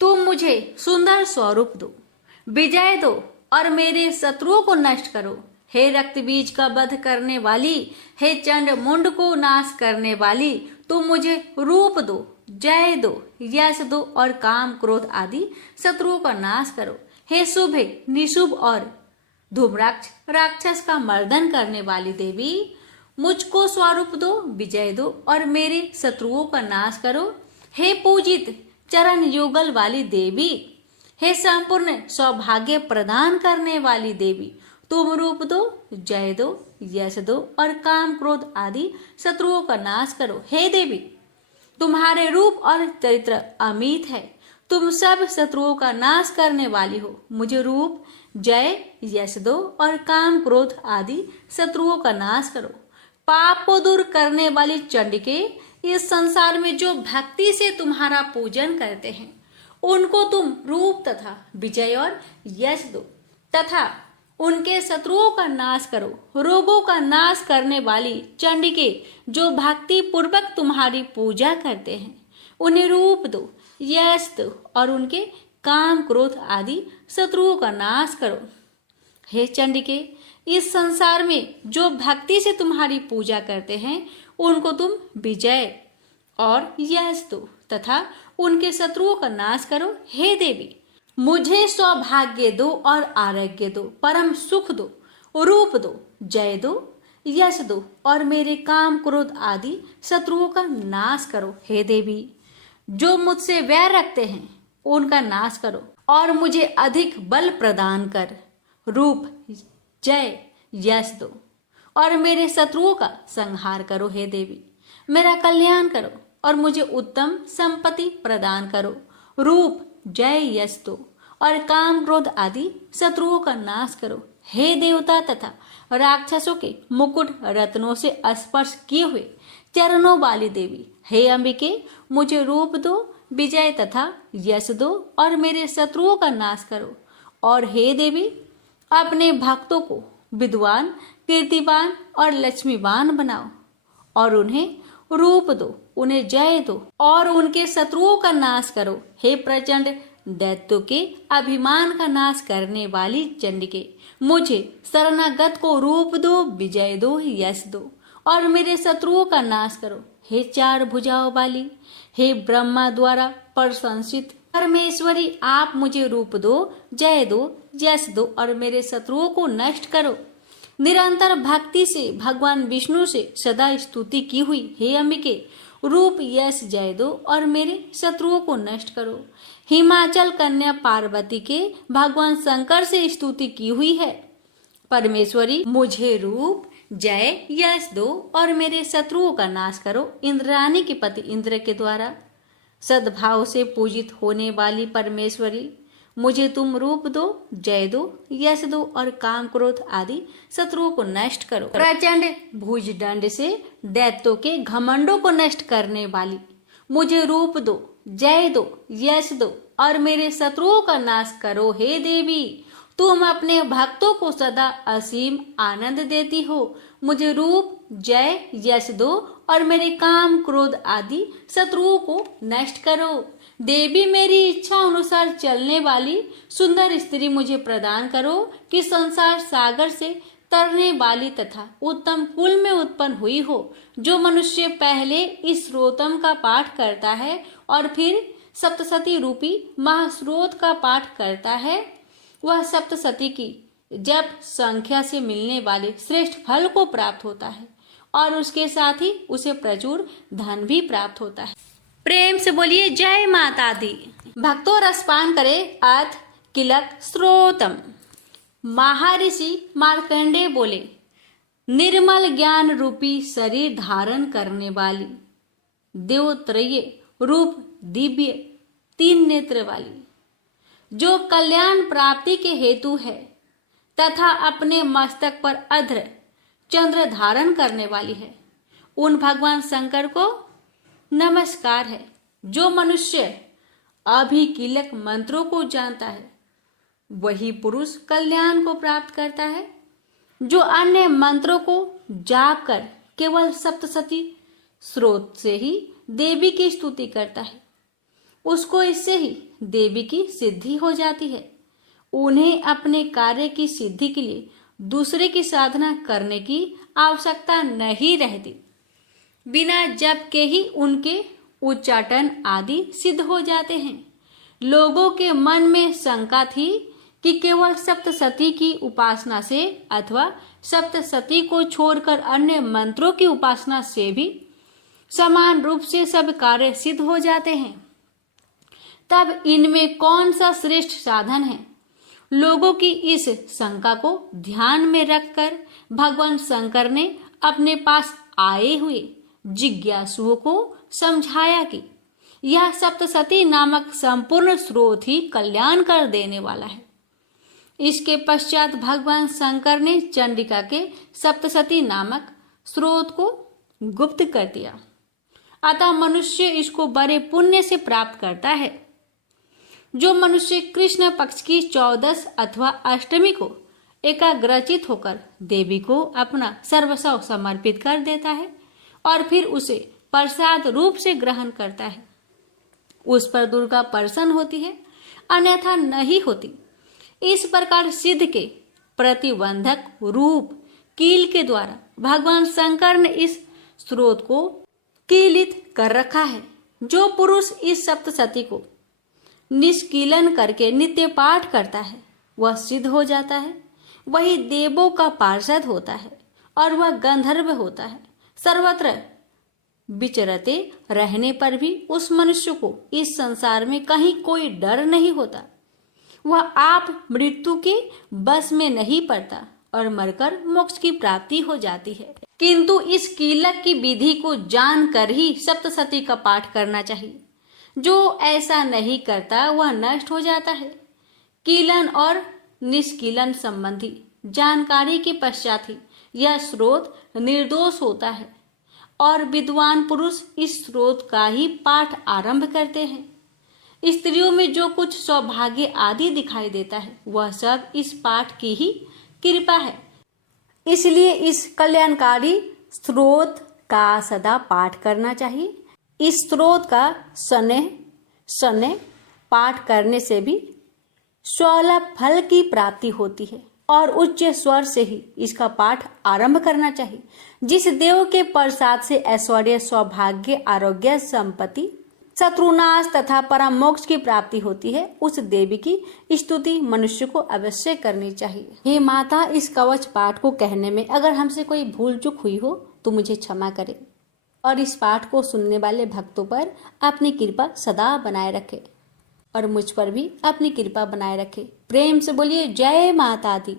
तुम मुझे सुंदर स्वरूप दो, विजय दो और मेरे शत्रुओं को नष्ट करो। हे रक्त बीज का वध करने वाली, हे चंड मुंड को नाश करने वाली, तुम मुझे रूप दो, जय दो, यश दो और काम क्रोध आदि शत्रुओं का नाश करो। हे शुभ, निशुभ और धूम्राक्ष राक्षस का मर्दन करने वाली देवी, मुझको स्वरूप दो, विजय दो और मेरे शत्रुओं का नाश करो। हे पूजित चरण युगल वाली देवी, हे संपूर्ण सौभाग्य प्रदान करने वाली देवी, तुम रूप दो, जय दो, यश दो और काम क्रोध आदि शत्रुओं का नाश करो। हे देवी, तुम्हारे रूप और चरित्र अमित है। तुम सब शत्रुओं का नाश करने वाली हो। मुझे रूप, जय, यश दो और काम, क्रोध आदि शत्रुओं का नाश करो। पाप को दूर करने वाली चंडिके, इस संसार में जो भक्ति से तुम्हारा पूजन करते हैं उनको तुम रूप तथा विजय और यश दो तथा उनके शत्रुओं का नाश करो। रोगों का नाश करने वाली चंडिके, जो भक्ति पूर्वक तुम्हारी पूजा करते हैं उन्हें रूप दो, यश दो और उनके काम, क्रोध आदि शत्रुओं का नाश करो। हे चंडिके, इस संसार में जो भक्ति से तुम्हारी पूजा करते हैं उनको तुम विजय और यश दो तथा उनके शत्रुओं का नाश करो। हे देवी, मुझे सौभाग्य दो और आरोग्य दो, परम सुख दो, रूप दो, जय दो, यश दो और मेरे काम, क्रोध आदि शत्रुओं का नाश करो। हे देवी, जो मुझसे वैर रखते हैं उनका नाश करो और मुझे अधिक बल प्रदान कर रूप, जय, यश दो और मेरे शत्रुओं का संहार करो। हे देवी, मेरा कल्याण करो और मुझे उत्तम संपत्ति प्रदान करो। रूप, जय, यश दो और काम, क्रोध आदि शत्रुओं का नाश करो। हे देवता तथा राक्षसों के मुकुट रत्नों से स्पर्श किए हुए चरणों वाली देवी, हे अंबिके, मुझे रूप दो, विजय तथा यश दो और मेरे शत्रुओं का नाश करो। और हे देवी, अपने भक्तों को विद्वान, कीर्तिवान और लक्ष्मीवान बनाओ और उन्हें रूप दो, उन्हें जय दो और उनके शत्रुओं का नाश करो। हे प्रचंड दैत्यों के अभिमान का नाश करने वाली चंडिके, मुझे शरणागत को रूप दो, विजय दो, यश दो और मेरे शत्रुओं का नाश करो। हे चार भुजाओं वाली, हे ब्रह्मा द्वारा प्रशंसित परमेश्वरी, आप मुझे रूप दो, जय दो, यश दो और मेरे शत्रुओं को नष्ट करो। निरंतर भक्ति से भगवान विष्णु से सदा स्तुति की हुई हे अंबिके, रूप, यश, जय दो और मेरे शत्रुओं को नष्ट करो। हिमाचल कन्या पार्वती के भगवान शंकर से स्तुति की हुई है परमेश्वरी, मुझे रूप, जय, यश दो और मेरे शत्रुओं का नाश करो। इंद्राणी के पति इंद्र के द्वारा सद्भाव से पूजित होने वाली परमेश्वरी, मुझे तुम रूप दो, जय दो, यश दो और काम, क्रोध आदि शत्रुओं को नष्ट करो। प्रचंड भुजदंड से दैत्यों के घमंडों को नष्ट करने वाली, मुझे रूप दो, जय दो, यश दो और मेरे शत्रुओं का नाश करो। हे देवी, तुम अपने भक्तों को सदा असीम आनंद देती हो। मुझे रूप, जय, यश दो और मेरे काम, क्रोध आदि शत्रुओं को नष्ट करो। देवी, मेरी इच्छा अनुसार चलने वाली सुंदर स्त्री मुझे प्रदान करो कि संसार सागर से तरने वाली तथा उत्तम कुल में उत्पन्न हुई हो। जो मनुष्य पहले इस स्रोतम का पाठ करता है और फिर सप्तसती रूपी महास्रोत का पाठ करता है, वह सप्तसती की जप संख्या से मिलने वाले श्रेष्ठ फल को प्राप्त होता है और उसके साथ ही उसे प्रचुर धन भी प्राप्त होता है। प्रेम से बोलिए जय माता दी। भक्तों, रसपान करे अथ किलक स्रोतम। महर्षि मार्कंडेय बोले, निर्मल ज्ञान रूपी शरीर धारण करने वाली, देवत्रय रूप दिव्य तीन नेत्र वाली, जो कल्याण प्राप्ति के हेतु है तथा अपने मस्तक पर अध्र चंद्र धारण करने वाली है, उन भगवान शंकर को नमस्कार है। जो मनुष्य अभिकीलक मंत्रों को जानता है वही पुरुष कल्याण को प्राप्त करता है। जो अन्य मंत्रों को जाप कर केवल सप्तसती स्रोत से ही देवी की स्तुति करता है, उसको इससे ही देवी की सिद्धि हो जाती है। उन्हें अपने कार्य की सिद्धि के लिए दूसरे की साधना करने की आवश्यकता नहीं रहती। बिना जप के ही उनके उच्चाटन आदि सिद्ध हो जाते हैं। लोगों के मन में शंका थी कि केवल सप्तसती की उपासना से अथवा सप्तसती को छोड़कर अन्य मंत्रों की उपासना से भी समान रूप से सब कार्य सिद्ध हो जाते हैं, तब इनमें कौन सा श्रेष्ठ साधन है। लोगों की इस शंका को ध्यान में रखकर भगवान शंकर ने अपने पास आए हुए जिज्ञासुओं को समझाया कि यह सप्तसती नामक संपूर्ण स्रोत ही कल्याण कर देने वाला है। इसके पश्चात भगवान शंकर ने चंडिका के सप्तसती नामक स्रोत को गुप्त कर दिया। अतः मनुष्य इसको बड़े पुण्य से प्राप्त करता है। जो मनुष्य कृष्ण पक्ष की 14 अथवा अष्टमी को एकाग्रचित होकर देवी को अपना सर्वस्व समर्पित कर देता है और फिर उसे प्रसाद रूप से ग्रहण करता है, उस पर दुर्गा प्रसन्न होती है, अन्यथा नहीं होती। इस प्रकार सिद्ध के प्रतिबंधक रूप कील के द्वारा भगवान शंकर ने इस स्रोत को कीलित कर रखा है। जो पुरुष इस सप्तसती को निष्कीलन करके नित्य पाठ करता है वह सिद्ध हो जाता है, वही देवों का पार्षद होता है और वह गंधर्व होता है। सर्वत्र विचरते रहने पर भी उस मनुष्य को इस संसार में कहीं कोई डर नहीं होता। वह आप मृत्यु के बस में नहीं पड़ता और मरकर मोक्ष की प्राप्ति हो जाती है। किंतु इस कीलक की विधि को जानकर ही सप्तसती का पाठ करना चाहिए। जो ऐसा नहीं करता वह नष्ट हो जाता है। कीलन और निष्कीलन संबंधी जानकारी के पश्चात ही यह स्रोत निर्दोष होता है और विद्वान पुरुष इस स्रोत का ही पाठ आरंभ करते हैं। स्त्रियों में जो कुछ सौभाग्य आदि दिखाई देता है वह सब इस पाठ की ही कृपा है। इसलिए इस कल्याणकारी स्रोत का सदा पाठ करना चाहिए। इस स्रोत का सने पाठ करने से भी स्वलभ फल की प्राप्ति होती है और उच्च स्वर से ही इसका पाठ आरंभ करना चाहिए। जिस देव के प्रसाद से ऐश्वर्य, सौभाग्य, आरोग्य, संपत्ति, शत्रुनाश तथा परम मोक्ष की प्राप्ति होती है, उस देवी की स्तुति मनुष्य को अवश्य करनी चाहिए। हे माता, इस कवच पाठ को कहने में अगर हमसे कोई भूल चूक हुई हो तो मुझे क्षमा करें और इस पाठ को सुनने वाले भक्तों पर अपनी कृपा सदा बनाए रखे और मुझ पर भी अपनी कृपा बनाए रखे। प्रेम से बोलिए जय माता दी।